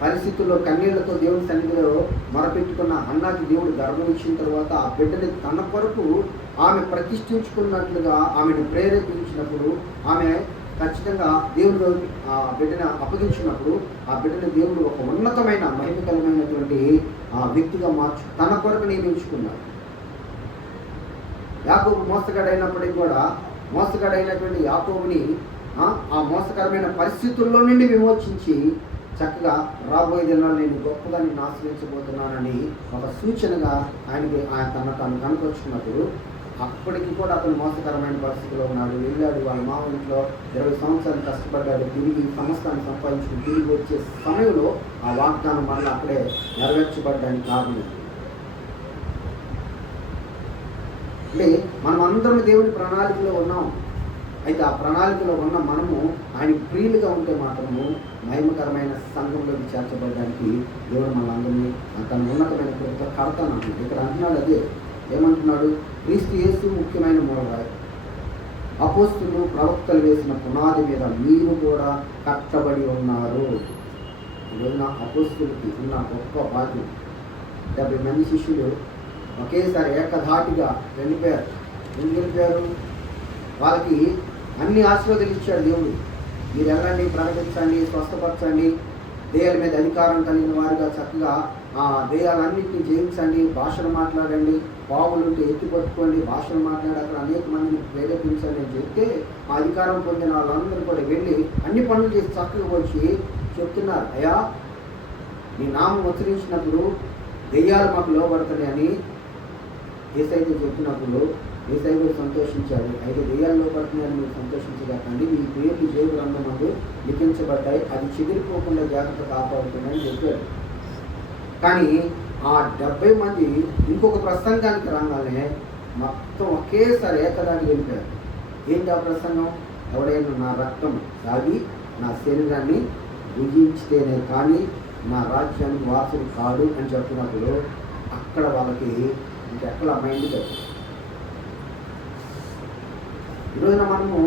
పరిస్థితుల్లో కన్నీళ్లతో దేవుని సన్నిధిలో మొరపెట్టుకున్న అన్నాకి దేవుడు గర్భం ఇచ్చిన తర్వాత ఆ బిడ్డని తన కొరకు ఆమె ప్రతిష్ఠించుకున్నట్లుగా ఆమెను ప్రేరేపించినప్పుడు ఆమె ఖచ్చితంగా దేవుడు ఆ బిడ్డని అప్పగించినప్పుడు ఆ బిడ్డని దేవుడు ఒక ఉన్నతమైన మహిమకరమైనటువంటి ఆ వ్యక్తిగా తన కొరకు నియమించుకున్నాడు. యాకోబు మోసగాడైనప్పటికీ కూడా మోసగాడైనటువంటి యాకోబుని ఆ మోసకరమైన పరిస్థితుల్లో నుండి విమోచించి చక్కగా రాబోయే దినాల్లో నేను గొప్పగా నిన్ను ఆశ్రయించబోతున్నానని ఒక సూచనగా ఆయన తాను కనుకొచ్చుకున్నప్పుడు అప్పటికి కూడా అతను మోసకరమైన పరిస్థితిలో ఉన్నాడు. వెళ్ళాడు వాళ్ళ మామ ఇంట్లో 20 సంవత్సరాలు కష్టపడ్డాడు. తిరిగి సంస్థాన్ని సంపాదించుకుని తిరిగి వచ్చే సమయంలో ఆ వాగ్దానం మళ్ళీ అక్కడే నెరవేర్చబడ్డానికి కారణం. అంటే మనం అందరం దేవుని ప్రణాళికలో ఉన్నాం. అయితే ఆ ప్రణాళికలో ఉన్న మనము ఆయనకి ప్రియులుగా ఉంటే మాత్రము మహిమకరమైన సంఘంలోకి చేర్చబడడానికి దేవుడు మనందరినీ తన ఉన్నతమైన కృపతో కడతానంటున్నాడు. ఇక్కడ అంటున్నాడు అదే ఏమంటున్నాడు, క్రీస్తు యేసు ముఖ్యమైన మూలరాయి, అపోస్తులు ప్రవక్తలు వేసిన పునాది మీద మీరు కూడా కట్టబడి ఉన్నారు. ఈరోజున అపోస్తులకి ఉన్న గొప్ప భాగ్యం, 70 మంది శిష్యులు ఒకేసారి ఏకధాటిగా వెళ్ళిపోయారు. ఎందుకు వెళ్ళిపోయారు? వాళ్ళకి అన్ని ఆశీర్వాదాలు ఇచ్చాడు దేవుడు. మీరు వెళ్ళండి, ప్రకటించండి, స్వస్థపరచండి, దెయ్యాల మీద అధికారం కలిగిన వారిగా చక్కగా ఆ దెయ్యాలన్నింటినీ జయించండి, భాషలు మాట్లాడండి, పావులుంటే ఎత్తి పట్టుకోండి, భాషలు మాట్లాడి అక్కడ అనేక మందిని ప్రేరేపించండి అని చెప్తే ఆ అధికారం పొందిన వాళ్ళందరూ కూడా వెళ్ళి అన్ని పనులు చేసి చక్కగా వచ్చి చెప్తున్నారు, అయ్యా నీ నామం ఉచ్చరించినప్పుడు దెయ్యాలు మాకు లోబడతాయి అని యేసయ్యతో చెప్పినప్పుడు యేసయ్య సంతోషించాడు. అయితే దెయ్యాలు లోపడుతున్నాయని మీరు సంతోషించగకండి, మీ పేర్లు జీవ గ్రంథమందు లిఖించబడ్డాయి, అది చెదిరిపోకుండా జాగ్రత్త కాపాడుతుందని చెప్పాడు. కానీ ఆ 70 మంది ఇంకొక ప్రసంగానికి రాగానే మొత్తం ఒకేసారి ఏకదాటి వెళ్ళిపోయారు. ఏంటి ఆ ప్రసంగం? ఎవడైనా నా రక్తం తాగి నా శరీరాన్ని భుజించితేనే కానీ నా రాజ్యానికి వాసుడు కాడు అని చెప్పినప్పుడు అక్కడ వాళ్ళకి ఇంకెక్కడ మైండ్ కదా. ఈరోజున మనము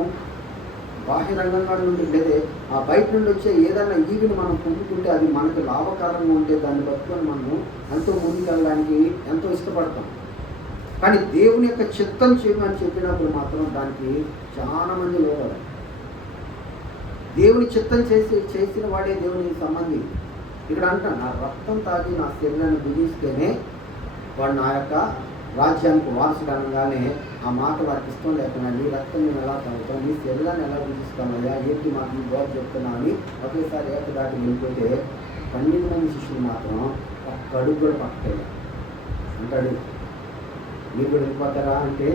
బాహ్య రంగంగా నుండి లేదే ఆ బయట నుండి వచ్చే ఏదైనా ఈవిని మనం పొందుకుంటే అది మనకు లాభకరంగా ఉంటే దాన్ని బట్టుకొని మనము ఎంతో ముందుకెళ్ళడానికి ఎంతో ఇష్టపడతాం. కానీ దేవుని యొక్క చిత్తం చేయమని చెప్పినప్పుడు మాత్రం దానికి చాలా మంది లోపడాలి. దేవుని చిత్తం చేసిన వాడే దేవునికి సంబంధి. ఇక్కడ అంటా నా రక్తం తాగి నా శరీరాన్ని భుజిస్తేనే వాడు నా యొక్క రాజ్యానికి వారసుడు అనగానే ఆ మాట వారికి ఇష్టం లేకుండా నీ రక్తం నేను ఎలా తాగుతాను, నీ శరీరాన్ని ఎలా భుజిస్తామయ్యా, ఏంటి మాకు ఈ బాగు చెప్తున్నా అని ఒకేసారి ఏకదాటి వెళ్ళిపోతే 12 మంది శిష్యులు మాత్రం ఒక్క అడుగు కూడా పక్కలేదు. అంటాడు మీరు కూడా వెళ్ళిపోతారా అంటే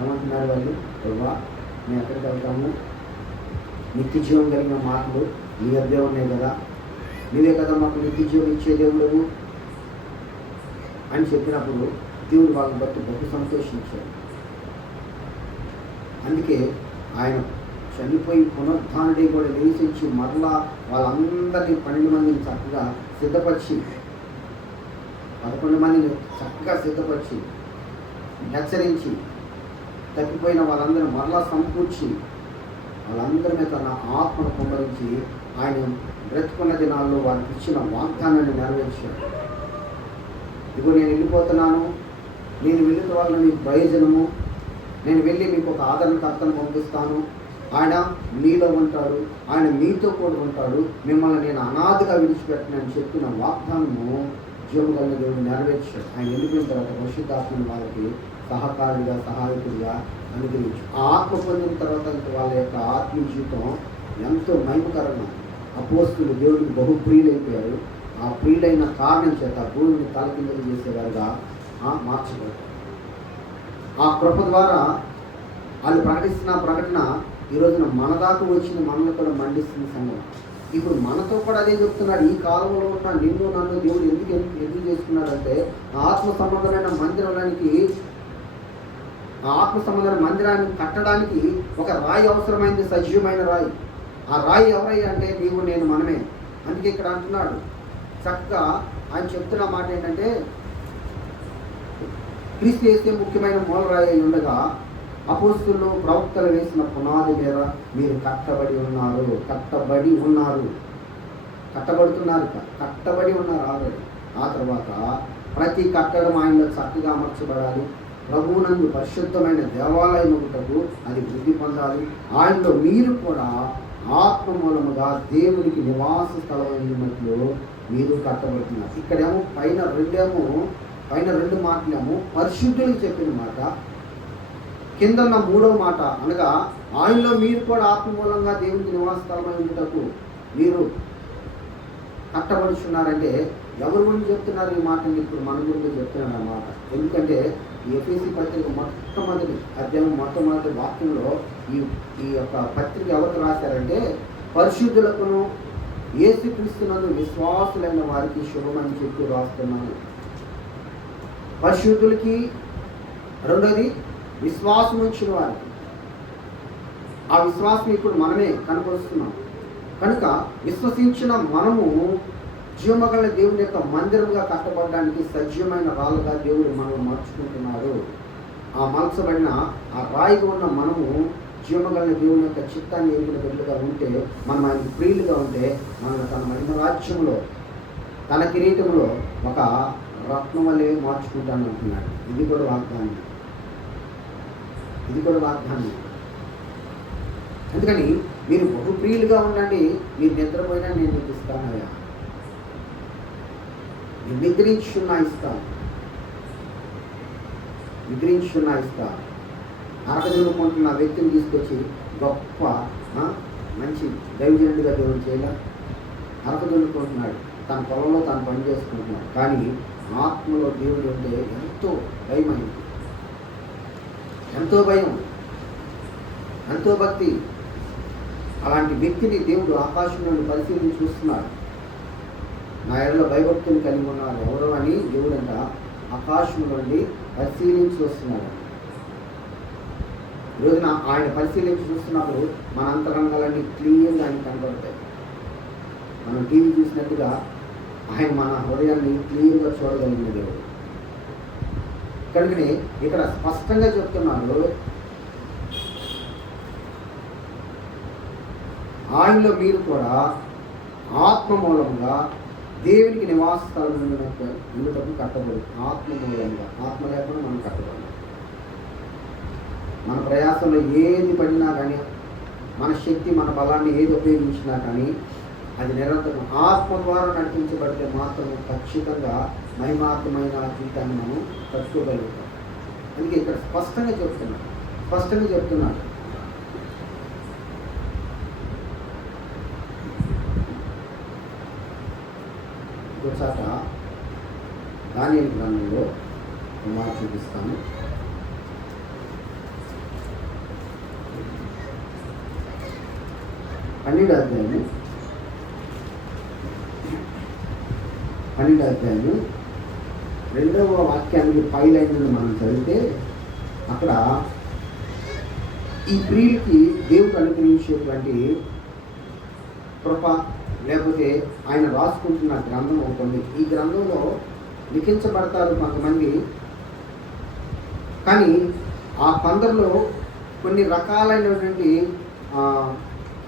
ఏమంటున్నారు వాళ్ళు, బాబా మేము ఎక్కడికి వెళ్తాము, నిత్య జీవం కలిగిన మాటలు నీ వద్దే ఉన్నాయి కదా, నీవే కదా మాకు నిత్య జీవం ఇచ్చే దేవుడు అని చెప్పినప్పుడు దేవుడు వాళ్ళని బట్టి బహు సంతోషించాడు. అందుకే ఆయన చనిపోయి పునరుద్ధానుడి కూడా లేచించి మరలా వాళ్ళందరినీ 12 మందిని చక్కగా సిద్ధపరిచి 11 మందిని చక్కగా సిద్ధపరిచి హెచ్చరించి తప్పిపోయిన వాళ్ళందరూ మరలా సమకూర్చి వాళ్ళందరి మీద తన ఆత్మను కుమ్మరించి ఆయన బ్రతుకున్న దినాల్లో వారికి ఇచ్చిన వాగ్దానాన్ని నెరవేర్చాడు. ఇదిగో నేను వెళ్ళిపోతున్నాను, నేను వెళ్ళిన వల్ల మీకు ప్రయోజనము, నేను వెళ్ళి మీకు ఒక ఆదరణకర్తను పంపిస్తాను, ఆయన మీలో ఉంటాడు, ఆయన మీతో కూడా ఉంటాడు, మిమ్మల్ని నేను అనాథగా విడిచిపెట్టనని చెప్పిన వాగ్దానము జీవము కలిగిన దేవుడు నెరవేర్చాడు. ఆయన వెళ్ళిపోయిన తర్వాత పరిశుద్ధాత్మని వాళ్ళకి సహకారిగా సహాయకుడిగా అనుగ్రహించు. ఆ ఆత్మ పొందిన తర్వాత వాళ్ళ యొక్క ఆత్మీయ జీవితం ఎంతో మహిమకరంగా అపోస్తులు దేవుడికి బహు ప్రియులైపోయారు. ఆ ప్రియులైన కారణం చేత భూమిని తలకిందలు చేసేవారుగా మార్చబడ్డారు. ఆ కృప ద్వారా వాళ్ళు ప్రకటిస్తున్న ప్రకటన ఈ రోజున మన దాకా వచ్చిన మనల్ని కూడా మండిస్తున్న సంఘం. ఇప్పుడు మనతో కూడా అదే చెప్తున్నాడు, ఈ కాలంలో ఉన్న నిన్ను నన్ను దేవుడు ఎందుకు చేసుకున్నాడంటే ఆత్మ సంబంధమైన మందిరాన్ని కట్టడానికి ఒక రాయి అవసరమైంది, సజీవమైన రాయి. ఆ రాయి ఎవరయ్యా అంటే నీవు నేను మనమే. అందుకే ఇక్కడ అంటున్నాడు చక్కగా ఆయన చెప్తున్న మాట ఏంటంటే క్రీస్తు యేసే ముఖ్యమైన మూలరాయి అయి ఉండగా అపోస్తులు ప్రవక్తలు వేసిన పునాది మీద మీరు కట్టబడి ఉన్నారు ఆల్రెడీ. ఆ తర్వాత ప్రతి కట్టడం ఆయనలో చక్కగా అమర్చబడాలి. ప్రభువునందు పరిశుద్ధమైన దేవాలయం ఒకటకు అది వృద్ధి పొందాలి. ఆయనలో మీరు కూడా ఆత్మ మూలముగా దేవునికి నివాస స్థలమైనట్లు మీరు కట్టబడుతున్నారు. ఇక్కడేమో పైన రెండు మాటలేమో పరిశుద్ధులకు చెప్పిన మాట, కింద ఉన్న 3వ మాట అనగా ఆయనలో మీరు కూడా ఆత్మ మూలంగా దేవునికి నివాస స్థలమైనటకు మీరు కట్టబడుచున్నారంటే ఎవరి గురించి చెప్తున్నారు ఈ మాటని? ఇప్పుడు మన గురించి చెప్తున్నారు అన్నమాట. ఎందుకంటే ఈ ఎఫెసీ పత్రిక మొట్టమొదటి అధ్యాయం మొట్టమొదటి వాక్యంలో ఈ యొక్క పత్రిక ఎవరికి రాశారంటే పరిశుద్ధులకును యేసుక్రీస్తునందు విశ్వాసులైన వారికి శుభమని చెప్పి రాస్తున్నాను. పరిశుద్ధులకి, రెండోది విశ్వాసం ఉంచిన వారికి. ఆ విశ్వాసం ఇప్పుడు మనమే కనపరుస్తున్నాం. కనుక విశ్వసించిన మనము జీవమగల దేవుని యొక్క మందిరముగా కట్టబడడానికి సజీవమైన రాళ్ళుగా దేవుడు మనం మార్చుకుంటున్నాడు. ఆ మలచబడిన ఆ రాయిగా ఉన్న మనము జీవమగల దేవుని యొక్క చిత్తాన్ని ఎరిగిన బిడ్డలుగా ఉంటే, మనం ఆయన ప్రియులుగా ఉంటే, మనం తన మహిమ రాజ్యంలో తన కిరీటంలో ఒక రత్నం వల్లే మార్చుకుంటాను అంటున్నాడు. ఇది కూడా వాగ్దానం. అందుకని మీరు బహుప్రియులుగా ఉండండి. మీరు నిద్రపోయినా నేను మీకు ఇస్తానయ్యా, నిద్రించున్నా ఇస్తాను. అరకజనుకుంటున్న వ్యక్తిని తీసుకొచ్చి గొప్ప మంచి దైవజనుడిగా దేవుడు చేయలే. అరకజనుకుంటున్నాడు, తన పొలంలో తాను పని చేసుకుంటున్నాడు. కానీ ఆత్మలో దేవుడు అంటే ఎంతో భయమైంది, ఎంతో భయం, ఎంతో భక్తి. అలాంటి వ్యక్తిని దేవుడు ఆకాశంలో పరిశీలించి చూస్తున్నాడు. నా ఎడలో భయభక్తులు కలిగి ఉన్నారు ఎవరో అని దేవుడు అంట ఆకాశం నుండి పరిశీలించి చూస్తున్నాడు. ఈరోజున ఆయన పరిశీలించి చూస్తున్నప్పుడు మన అంతరంగాలన్నీ క్లియర్గా ఆయన కనబడతాయి. మనం టీవీ చూసినట్టుగా ఆయన మన హృదయాన్ని క్లియర్గా చూడగలిగిన దేవుడు. కనుకనే ఇక్కడ స్పష్టంగా చెప్తున్నాడు, ఆయనలో మీరు కూడా ఆత్మ మూలంగా దేవునికి నివాస స్థలం ఉండటం కట్టబడి. ఆత్మ మూలంగా, ఆత్మ లేకుండా మనం కట్టబడి. మన ప్రయాసంలో ఏది పడినా కానీ, మన శక్తి మన బలాన్ని ఏది ఉపయోగించినా కానీ అది నిరంతరం ఆత్మ ద్వారా నడిపించబడితే మాత్రం ఖచ్చితంగా మహిమాత్మైన జీవితాన్ని మనం కట్టుకోగలుగుతాం. అందుకే ఇక్కడ స్పష్టంగా చెప్తున్నాడు. ఒకసాట దానియేలు గ్రంథంలో మాట చూపిస్తాను. పన్నెండు అధ్యాయము 2వ వాక్యానికి 5 లైన్లను మనం చదివితే అక్కడ ఈ ప్రియులకి దేవుడు అనుగ్రహించేటువంటి కృప, లేకపోతే ఆయన రాసుకుంటున్న గ్రంథం అవుతుంది. ఈ గ్రంథంలో లిఖించబడతారు కొంతమంది, కానీ ఆ కొందరిలో కొన్ని రకాలైనటువంటి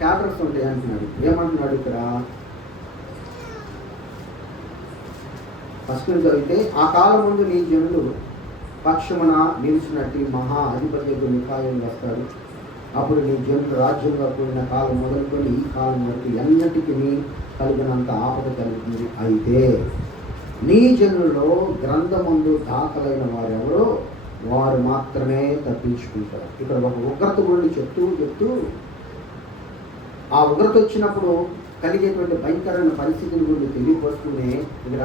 క్యారెక్టర్స్ ఉంటాయి అంటున్నాడు. ఏమంటున్నాడు ఇక్కడ? ఫస్ట్ చదివితే, ఆ కాలం ముందు నీ జనులు పక్షమున నిలిచినట్టు మహా అధిపతి మిఖాయిలు వస్తాడు. అప్పుడు నీ జనులు రాజ్యంగా కూడిన కాలం మొదలుకొని ఈ కాలం వరకు ఎన్నటికీ కలిగినంత ఆపద కలుగుతుంది. అయితే నీ జనులలో గ్రంథమందు దాఖలైన వారెవరో వారు మాత్రమే తప్పించుకుంటారు. ఇక్కడ ఒక ఉగ్రత గురించి చెప్తూ ఆ ఉగ్రత వచ్చినప్పుడు కలిగేటువంటి భయంకరమైన పరిస్థితుల గురించి తెలియపరుస్తూనే ఇక్కడ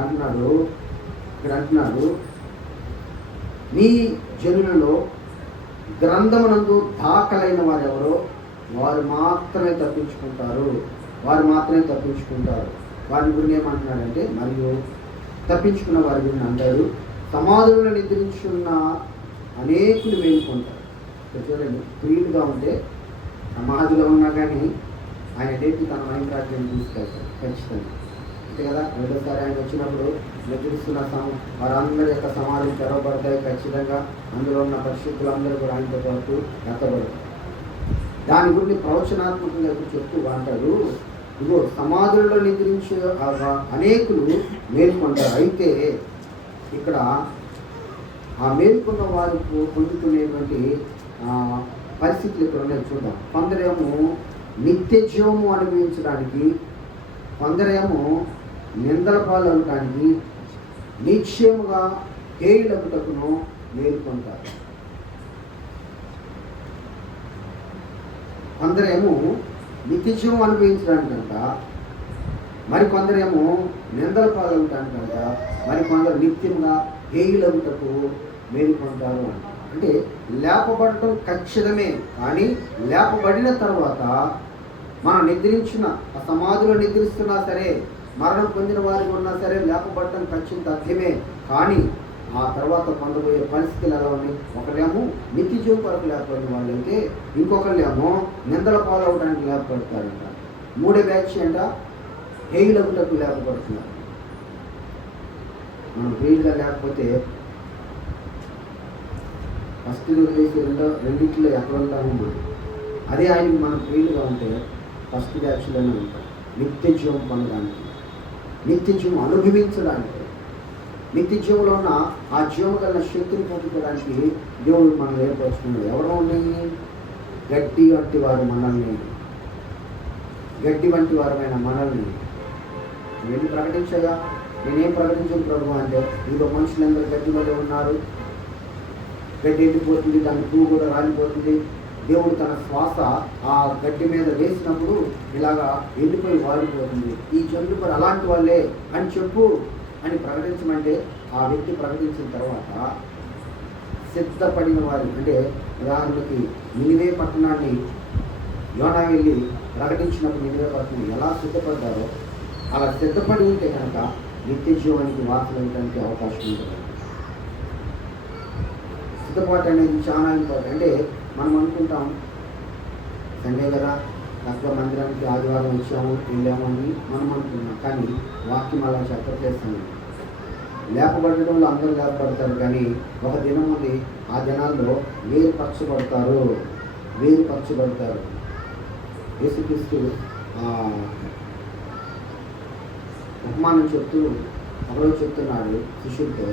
అంటున్నాడు నీ జనులలో గ్రంథమునందు దాఖలైన వారెవరో వారు మాత్రమే తప్పించుకుంటారు. వారి గురించి ఏమంటున్నాడంటే, మరియు తప్పించుకున్న వారి గురించి అంటాడు, సమాధులను నిద్రించున్న అనేకులు మేలుకుంటారు. చూడండి, ప్రియులుగా ఉంటే సమాధిలో ఉన్నా కానీ ఆయన లేపి తన మహిమరాజ్యాన్ని తీసుకెళ్తాడు ఖచ్చితంగా. అంతే కదా. రెండోసారి ఆయన వచ్చినప్పుడు నిద్రిస్తున్న వారందరి యొక్క సమాధులు తెరవబడతాయి ఖచ్చితంగా. అందులో ఉన్న పరిశుద్ధులందరూ కూడా ఆయనతో పాటు ఎత్తబడతారు. దాని గురించి ప్రవచనాత్మకంగా చెప్తూ అంటాడు, ఇగో సమాధులలో నిద్రించే అనేకులు మేల్కొంటారు. అయితే ఇక్కడ ఆ మేల్కొన్న వారికి పొందుకునేటువంటి పరిస్థితులు ఇక్కడ ఉన్నాయి. చూద్దాం. కొందరేమో నిత్య జీవము అనుభవించడానికి, కొందరేమో నిందల పాలు అనడానికి, నిశ్చయముగా తేలిలగుటకును మేల్కొంటారు. కొందరేమో నిత్య జీవం అనుభవించడానికంట, మరికొందరేమో నిందల పాలవుటానికంట, మరికొందరు నిత్యంగా హేయులవుటకు మేలుకొంటారు అంట. అంటే లేపబడటం ఖచ్చితమే, కానీ లేపబడిన తర్వాత మనం నిద్రించిన ఆ సమాధిలో నిద్రిస్తున్నా సరే, మరణం పొందిన వారికి ఉన్నా సరే లేపబడటం ఖచ్చితం తథ్యమే. కానీ ఆ తర్వాత పొందబోయే పరిస్థితులు ఎలా ఉన్నాయి? ఒకరేమో నిత్య జీవం కొరకు లేపబడిన వాళ్ళైతే, ఇంకొకళ్ళేమో నిందల పాలవడానికి లేపబడతారంట. మూడో బ్యాచ్ అంట హేయులగుటకు లేపబడుతున్నారు. మనం ప్రియులుగా లేకపోతే ఫస్ట్ వదిలేసి రెండింటిలో ఎక్కడ ఉంటాము మనం. అదే ఆయనకి మనం ప్రియులుగా ఉంటే ఫస్ట్ బ్యాచ్లోనే ఉంటాం. నిత్య జీవం పొందడానికి, నిత్య జీవం అనుభవించడానికి, నిత్య జీవంలో ఉన్న ఆ జీవం కలిగిన శక్తిని పొందుకోవడానికి దేవుడు మనం ఏర్పరచుకున్నాడు. ఎవరో ఉన్నాయి? గడ్డి వంటి వారు మనల్ని, గడ్డి వంటి వారమైన మనల్ని వెళ్ళి ప్రకటించగా, నేనేం ప్రకటించను ప్రభు అంటే, ఇదిగో మనుషులందరూ గడ్డి వల్ల ఉన్నారు, గడ్డి ఎండిపోతుంది, దాని పువ్వు కూడా రాలిపోతుంది. దేవుడు తన శ్వాస ఆ గడ్డి మీద వేసినప్పుడు ఇలాగా ఎండిపోయి వాడిపోతుంది. ఈ జనులు మరి అలాంటి వాళ్ళే అని చెప్పు అని ప్రకటించమంటే, ఆ వ్యక్తి ప్రకటించిన తర్వాత సిద్ధపడిన వారు, అంటే ఉదాహరణకి నినివే పట్టణాన్ని యోనా వెళ్ళి ప్రకటించినప్పుడు నినివే పట్టణం ఎలా సిద్ధపడ్డారో అలా సిద్ధపడి ఉంటే కనుక నిత్య జీవానికి వార్తలు ఇవ్వడానికి అవకాశం ఉంటుంది. సిద్ధపాటు అనేది చాలా ఇంపార్టెంట్. అంటే మనం అనుకుంటాం సండే కదా తక్కువ మందిరానికి ఆదివారం వచ్చాము వెళ్ళాము అని మనం అనుకున్నాం, కానీ వాక్యం అలా చెప్పట్లేస్తాను. లేపబడటంలో అందరూ లేపబడతారు, కానీ ఒక దినం ఉంది, ఆ దినాల్లో వేరుపరచబడతారు. యేసుక్రీస్తు ఉపమానం చెప్తూ ఒకరోజు చెప్తున్నాడు శిష్యులతో.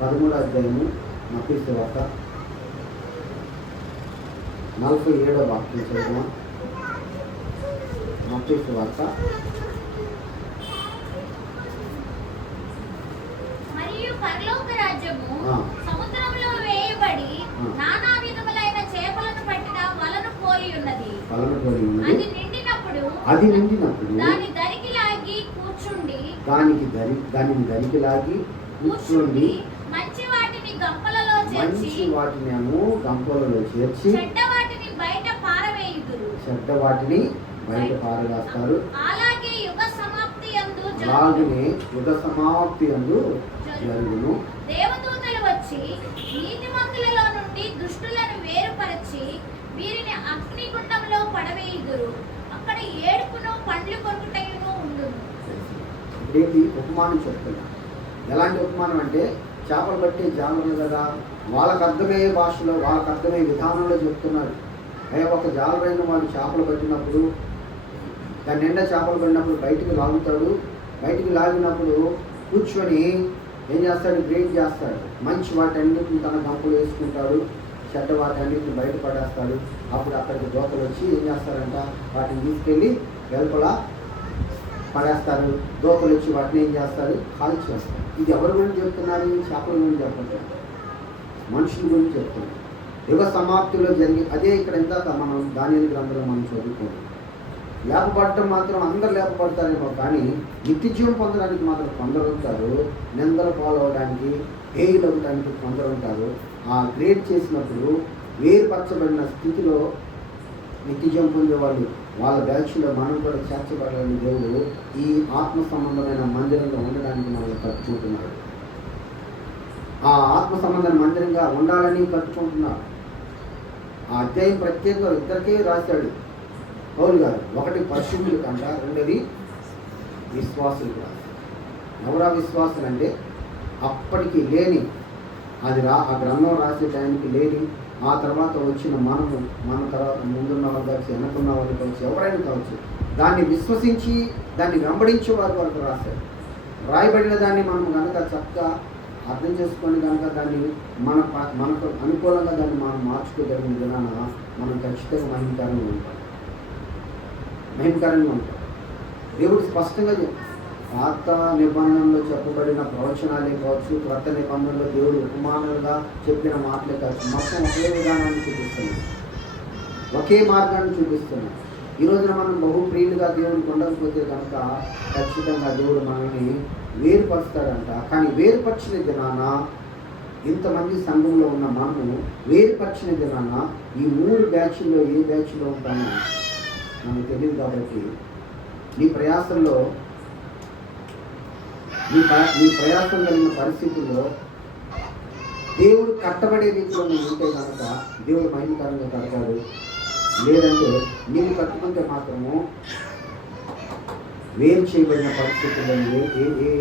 13వ అధ్యాయము మత్తయి సువార్త 47వ వాక్యం చదువుదాం. మత్తయి సువార్త మరియు పరలోక రాజ్యము సముద్రంలో వేయబడి నానా విధములైన చేపలను పట్టిన వలను పోలి ఉన్నది. అది నిండినప్పుడు దానిని దరికి లాగి కూర్చుండి మంచి వాటిని గంపలలో చేర్చి చెడ్డ వాటిని బయట పారవేస్తారు. అలాగే యుగ సమాప్తి యందు జరుగును. దేవదూతలు వచ్చి నీతిమంతులలో నుండి దుష్టులను వేరుపరచి వీరిని అగ్నిగుండంలో పడవేయుదురు. అక్కడ ఏడుపును పండ్లు కొరుకుటయును ఉండును. ఏంటి ఉపమానం చెప్తున్నా? ఎలాంటి ఉపమానం అంటే, చేపలు పట్టే జాలరులు కదా, వాళ్ళకు అర్థమయ్యే భాషలో, వాళ్ళకు అర్థమయ్యే విధానంలో చెప్తున్నారు. అయ్యా, ఒక జాలరైన వాడు చేపలు పట్టినప్పుడు, దాని నిండా చేపలు పడినప్పుడు బయటికి లాగుతాడు. బయటికి లాగినప్పుడు కూర్చొని ఏం చేస్తాడు? గ్రేట్ చేస్తాడు. మంచి వాటన్నిటిని తన గంపలు వేసుకుంటాడు, చెడ్డ వాటన్నిటిని బయటపడేస్తాడు. అప్పుడు అక్కడికి దోతలు వచ్చి ఏం చేస్తారంట? వాటిని తీసుకెళ్ళి వెలుపల పడేస్తారు. దోతలు వచ్చి వాటిని ఏం చేస్తారు? కాల్ చేస్తారు. ఇది ఎవరి గురించి చెప్తున్నారు? చేపల గురించి చెప్పట్లేదు, మనుషుల గురించి చెప్తున్నారు. యుగ సమాప్తిలో జరిగి అదే ఇక్కడ ఇందాక మనం దానియేలు గ్రంథంలో మనం చదువుకోవాలి. లేపబడటం మాత్రం అందరు లేపబడతారేమో, కానీ నిత్య జీవం పొందడానికి మాత్రం కొందరు ఉంటారు. నిందలు పాలవడానికి, హేయులు అవ్వడానికి కొందరు ఉంటారు. ఆ గ్రేడ్ చేసినప్పుడు వేరుపరచబడిన స్థితిలో నిత్య జీవం పొందేవాళ్ళు, వాళ్ళ బ్యాచ్లో మనం కూడా చేర్చబడాలని దేవుడు ఈ ఆత్మ సంబంధమైన మందిరంలో ఉండడానికి మనల్ని కట్టుకుంటున్నాడు. ఆ ఆత్మ సంబంధమైన మందిరంగా ఉండాలని కట్టుకుంటున్నారు. ఆ అధ్యాయం ప్రత్యేకంగా ఇద్దరికే రాశాడు పౌలు గారు. ఒకటి పరిశుద్ధులు కంట, రెండోది విశ్వాసులకు రాశాడు. ఎవరా విశ్వాసులు అంటే అప్పటికి లేని, అది ఆ గ్రంథం రాసే టైంకి లేని, ఆ తర్వాత వచ్చిన మనము, మన తర్వాత ముందున్న వాళ్ళు కావచ్చు, వెనకున్న వాళ్ళు కావచ్చు, ఎవరైనా కావచ్చు, దాన్ని విశ్వసించి దాన్ని వెంబడించే వారి వరకు రాశారు. రాయబడిన దాన్ని మనం కనుక చక్కగా అర్థం చేసుకొని కనుక దాన్ని మనకు అనుకూలంగా దాన్ని మనం మార్చుకోగలిగిన విధాన మనం ఖచ్చితంగా మహిమకరంగా ఉంటాం. దేవుడు స్పష్టంగా పాత నిబంధనలో చెప్పబడిన ప్రవచనాలే కావచ్చు, క్రొత్త నిబంధనలో దేవుడు ఉపమానాలుగా చెప్పిన మాటలే కావచ్చు, మొత్తం ఒకే విధానాన్ని చూపిస్తున్నాడు, ఒకే మార్గాన్ని చూపిస్తున్నాడు. ఈ రోజున మనం బహు ప్రియులుగా దేవుడికి ఉండకపోతే కనుక ఖచ్చితంగా దేవుడు మనల్ని వేరుపరుస్తాడంట. కానీ వేరుపరిచిన దినాన, ఇంతమంది సంఘంలో ఉన్న మనము వేరుపరిచిన దినాన ఈ 3 బ్యాచ్ల్లో ఏ బ్యాచ్లో ఉంటామో మనకు తెలియదు. కాబట్టి నీ ప్రయాసంలో నీ ప్రయాసం కలిగిన పరిస్థితుల్లో దేవుడు కట్టబడే రీతిలో నువ్వు ఉంటే కనుక దేవుడు మహిమకరంగా కడతాడు. లేదంటే నీవు కట్టుకుంటే మాత్రము వేరు చేయబడిన పరిస్థితుల్లో ఏ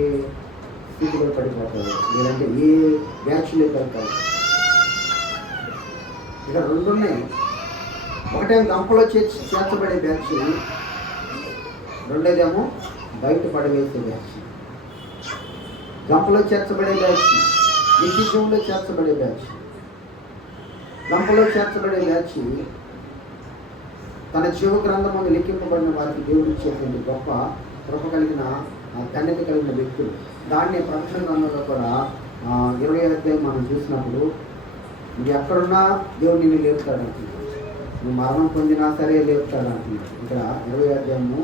స్థితిలో పడిపోతాడు, లేదంటే ఏ బ్యాచ్లో కడతాడు. ఇక్కడ 2 ఉన్నాయి. ఒకటే గంపలో చేర్చబడే బ్యాచ్, రెండోదేమో బయట పడవేసే బ్యాచ్. గంపలో చేర్చబడే బ్యాచ్, నిత్యంలో చేర్చబడే బ్యాచ్. గంపలో చేర్చబడే బ్యాచ్ తన జీవ గ్రంథంలో లెక్కింపబడిన వారికి దేవుడు ఇచ్చేటువంటి గొప్ప కృప కలిగిన ధన్యత కలిగిన వ్యక్తులు. దాన్ని ప్రకటన గ్రంథంలో కూడా 20వ అధ్యాయం మనం చూసినప్పుడు, నువ్వు ఎక్కడున్నా దేవుడు నిన్ను లేపుతాడంటున్నాడు. నువ్వు మరణం పొందినా సరే లేపుతాడంటున్నాడు. ఇక్కడ 20వ అధ్యాయము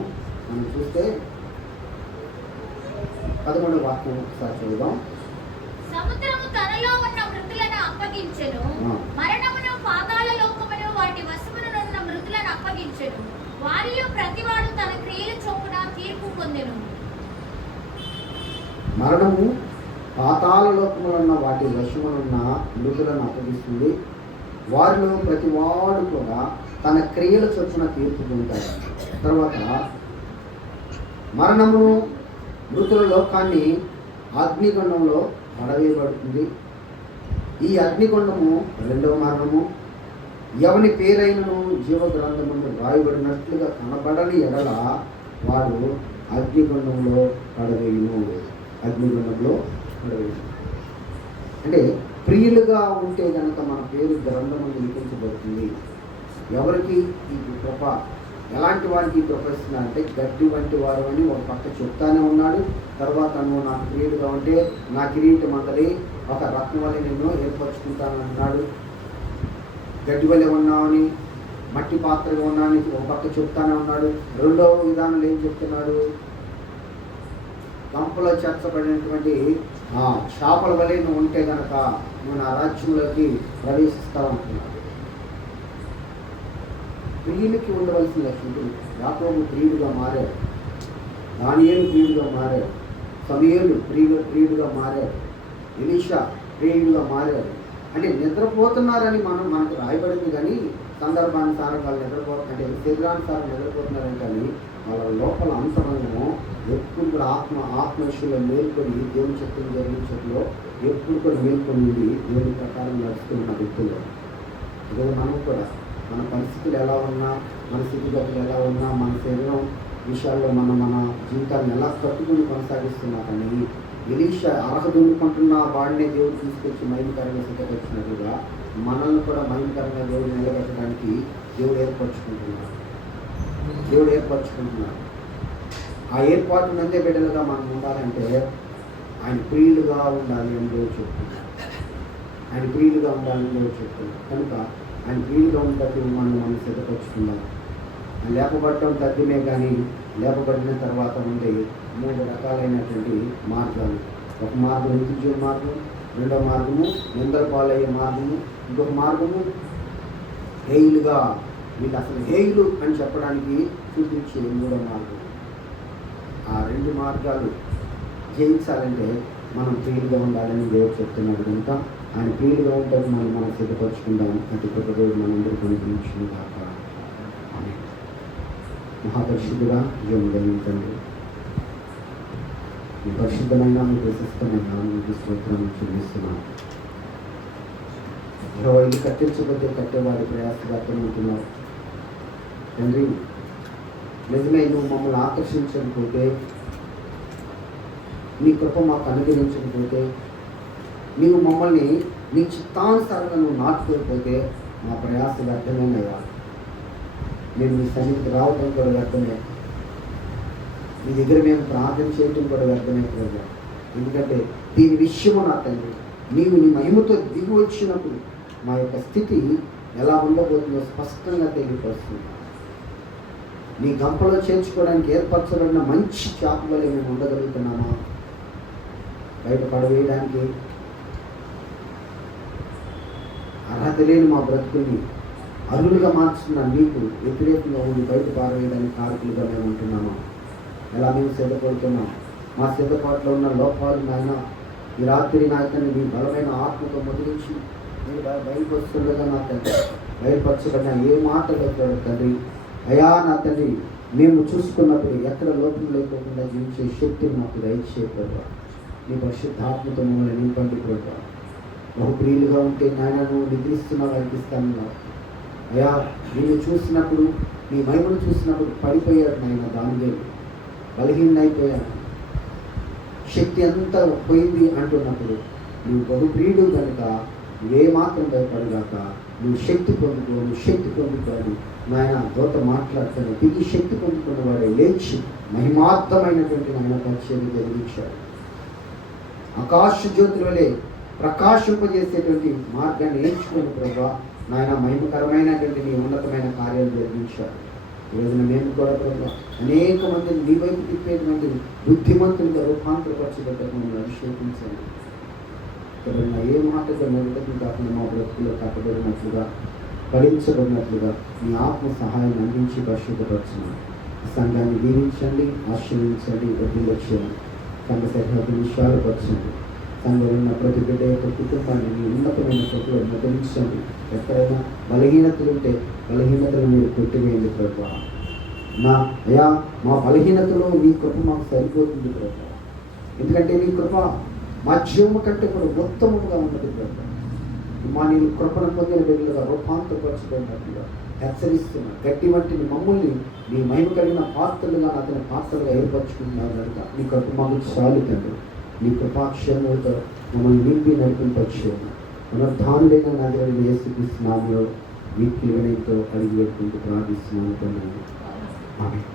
మనం చూస్తే 11వ వాక్యం ఒకసారి చూద్దాం. సముద్రము తనలో ఉన్న మృతులను అప్పగించెను, మరణమును పాతాళ లోకమును వాటి వశమునున్న మృతులను అప్పగించెను. వారిలో ప్రతివాడు తన క్రియల చొప్పున తీర్పు పొందెను. మరణము పాతాళ లోకములో ఉన్న వాటి వశమునున్న మృతులను అప్పగిస్తుంది. వారిలో ప్రతివాడు కూడా తన క్రియల చొప్పున తీర్పు పొందుతాడు. తర్వాత మరణమును మృతుల లోకాన్ని అగ్నిగుండంలో పడవేయబడుతుంది. ఈ అగ్నిగుండము 2వ మరణము. ఎవని పేరైనను జీవ గ్రంథమును రాయబడినట్లుగా కనబడని ఎడల వాడు అగ్నిగుండంలో పడవేయును. అగ్నిగుండంలో పడవేయును అంటే ప్రియులుగా ఉంటే కనుక మన పేరు గ్రంథము లిఖించబడుతుంది. ఎవరికి ఈ కృప, ఎలాంటి వారికి ఈ కృప ఇస్తున్నా అంటే, గడ్డి వంటి వారు అని ఒక పక్క చెప్తానే ఉన్నాడు. తర్వాత నువ్వు నాకు ప్రియుడుగా ఉంటే నా కిరీటం మందలి ఒక రత్నం వల్ల నిన్ను ఏర్పరచుకుంటానన్నాడు. గడ్డి వల్లే ఉన్నావని, మట్టి పాత్రగా ఉన్నావని ఒక పక్క చెప్తానే ఉన్నాడు. 2వ విధానంలో ఏం చెప్తున్నాడు? గంపలో చేర్చబడినటువంటి చేపల వలె నువ్వు ఉంటే కనుక నువ్వు నా రాజ్యంలోకి ప్రవేశిస్తావు అంటున్నాడు. ప్రియులకి ఉండవలసిన లక్షణం. యాకోబు ప్రియుడుగా మారాడు, దానియేలు ప్రియుడుగా మారాడు, సమూయేలు ప్రియుడుగా మారాడు, ఎలీషా ప్రియుడుగా మారాడు. అంటే నిద్రపోతున్నారని మనకు రాయబడింది, కానీ సందర్భానుసారం వాళ్ళు అంటే శరీరానుసారం నిద్రపోతున్నారని, కానీ వాళ్ళ లోపల అంతరంగము ఎప్పుడు కూడా ఆత్మవిషయంలో మేల్కొని దేవుని శక్తిని జరిగించడంలో ఎప్పుడు కూడా మేల్కొని దేవుని ప్రకారం నడుస్తున్న వ్యక్తులు. అదే మనం కూడా మన పరిస్థితులు ఎలా ఉన్నా, మన స్థితిగతులు ఎలా ఉన్నా, మన శరీరం విషయాల్లో మన జీవితాన్ని ఎలా కట్టుకుని కొనసాగిస్తున్నా, కానీ ఎలీషా అర్హదుకుంటున్న వాడినే దేవుడు తీసుకొచ్చి మహిమకరంగా సిద్ధపరిచినట్టుగా మనల్ని కూడా మహిమకరంగా దేవుడు నిలబెట్టడానికి దేవుడు ఏర్పరచుకుంటున్నాడు. ఆ ఏర్పాటు నందే బిడ్డలుగా మనం ఉండాలంటే ఆయన ప్రియులుగా ఉండాలి అని దేవుడు చెప్తున్నాడు. ఆయన ప్రియులుగా ఉండాలని దేవుడు చెప్తున్నాడు. కనుక ఆయన ప్రియులుగా ఉన్నట్టు మనం సిద్ధపరుచుకుందాం. లేపబడటం తగ్గిమే, కానీ లేపబడిన తర్వాత ఉండే 3 రకాలైనటువంటి మార్గాలు. ఒక మార్గం నిత్య మార్గం, 2వ మార్గము నిందల పాలయ్యే మార్గము, ఇంకొక మార్గము హేయులుగా, వీళ్ళు అసలు హేయులు అని చెప్పడానికి చూపించే 3వ మార్గం. ఆ 2 మార్గాలు జయించాలంటే మనం ప్రియులుగా ఉండాలని దేవుడు చెప్తున్నాడు. కనుక ఆయన ప్రియులుగా ఉంటే మనం సిద్ధపరచుకుందాం. అతి గొప్ప దేవుడు మనందరికీ అనుగ్రహించిన కాక. మహాపరిశుద్ధుగా జీవముదండి, మీ పరిశుద్ధమైన మీ ప్రశస్తమైన మీకు స్తోత్రం చెల్లిస్తున్నాను. ఇల్లు కట్టించబోతే కట్టేవాడి ప్రయాసగా అర్థమవుతున్నారు తండ్రి. నిజమే, నువ్వు మమ్మల్ని ఆకర్షించకపోతే, నీ కృప మాకు అనుగ్రహించకపోతే, నీవు మమ్మల్ని నీ చిత్తానుసారంగా నువ్వు నాటుకోకపోతే మా ప్రయాస వ్యర్థమేనయ్యా. మేము మీ సన్నిధికి రావడం కూడా వ్యర్థమే, మీ దగ్గర మేము ప్రార్థన చేయటం కూడా వ్యర్థమే కదా. ఎందుకంటే దీని విషయము నా తండ్రి, నీవు నీ మహిమతో దిగి వచ్చినప్పుడు మా యొక్క స్థితి ఎలా ఉండబోతుందో స్పష్టంగా తెలియపరుస్తుంది. నీ గంపలో చేర్చుకోవడానికి ఏర్పరచబడిన మంచి చేప వలె మేము ఉండగలుగుతున్నామా? బయట పడవేయడానికి అర్హత లేని మా బ్రతుకుల్ని అరులుగా మార్చుతున్న నీకు వ్యతిరేకంగా ఉండి బయట పారవేయడానికి కారకులుగా మేము ఉంటున్నామా? ఎలా మేము సిద్ధపడుతున్నాం? మా సిద్ధపాటులో ఉన్న లోపాలు నాయన ఈ రాత్రి నాయకుని మీ బలమైన ఆత్మతో ముద్రించి మీరు బయటకు వస్తుండగా నా తండ్రి బయలుపరచబడిన ఏ మాటలు తండ్రి అయా నా తండ్రి మేము చూసుకున్నప్పుడు ఎక్కడ లోపం లేకోకుండా జీవించే శక్తిని మాకు దయచే ప్రభావ. నీ పరిశుద్ధాత్మతో మమ్మల్ని నింపండి ప్రభావ. బహుప్రియులుగా ఉంటే నాయన నువ్వు నిద్రిస్తున్నావు అనిపిస్తానున్నావు. అయా నిన్ను చూసినప్పుడు నీ మహిమను చూసినప్పుడు పడిపోయాడు నాయన, దానివేలు బలహీనైపోయాను, శక్తి అంతా పోయింది అంటున్నప్పుడు నువ్వు బహుప్రియుడు కనుక ఏ మాత్రం భయపడగాక నువ్వు శక్తి పొందుకోని నాయన దోత మాట్లాడుతాను తిరిగి శక్తి పొందుకున్నవాడే లేచి మహిమార్థమైనటువంటి నాయన పరిచయం జరిగించాడు. ఆకాశ జ్యోతుల వలె ప్రకాశింపజేసేటువంటి మార్గాన్ని నేర్చుకుని ప్రభావ నాయన మహిమకరమైనటువంటి నీ ఉన్నతమైన కార్యాలు జరిగించాడు. ఈరోజున మేము కూడా ప్రభావ అనేక మందిని నీ వైపు తిప్పేటువంటి బుద్ధిమంతులుగా రూపాంతరపరచబడ్డకు మమ్మల్ని అభిషేకించండి. ఇక్కడ ఏ మాటగా నిలబడి కాకుండా మా బ్రతుకులో కట్టబడినట్లుగా ఫలించబడినట్లుగా మీ ఆత్మ సహాయం అందించి పరిశుద్ధపరచున్నాను. సంఘాన్ని దీవించండి, ఆశ్రయించండి, వదిలించండి. సంఘ సరిహద్దు విషయాలు పరచండి. సంఘంలో ఉన్న ప్రతి బిడ్డ యొక్క కుటుంబాన్ని మీ ఉన్నతమైన కొట్టులో ముద్రించండి. ఎక్కడైనా బలహీనతలు ఉంటే బలహీనతలు మీరు కొట్టివేయండి ప్రభావ. నా అయా మా బలహీనతలో మీ కృప మాకు సరిపోతుంది ప్రభావ. ఎందుకంటే నీ కృప మా జీవము కంటే కూడా ఉత్తమముగా ఉన్నది ప్రభావ. మా నేను కృపను పొందిన బిడ్డలుగా రూపాంతరపరచబడినట్లుగా హెచ్చరిస్తున్నా. గట్టి వంటిని మమ్మల్ని నీ మహిమ కలిగిన పాత్రలుగా అతని పాత్రలుగా ఏర్పరచుకుంటున్నారు కనుక నీ కృప మాకు చాలు తండ్రి. నీ కృపాక్షేమంతో మమ్మల్ని నింపి నడిపింపచేయండి. పునరుద్ధానుడైన నా దేవుడు యేసుక్రీస్తు నామములో వీటి వినయంతో అడిగి పెట్టుకుంటూ ప్రార్థిస్తున్నాను తండ్రి. ఆమేన్.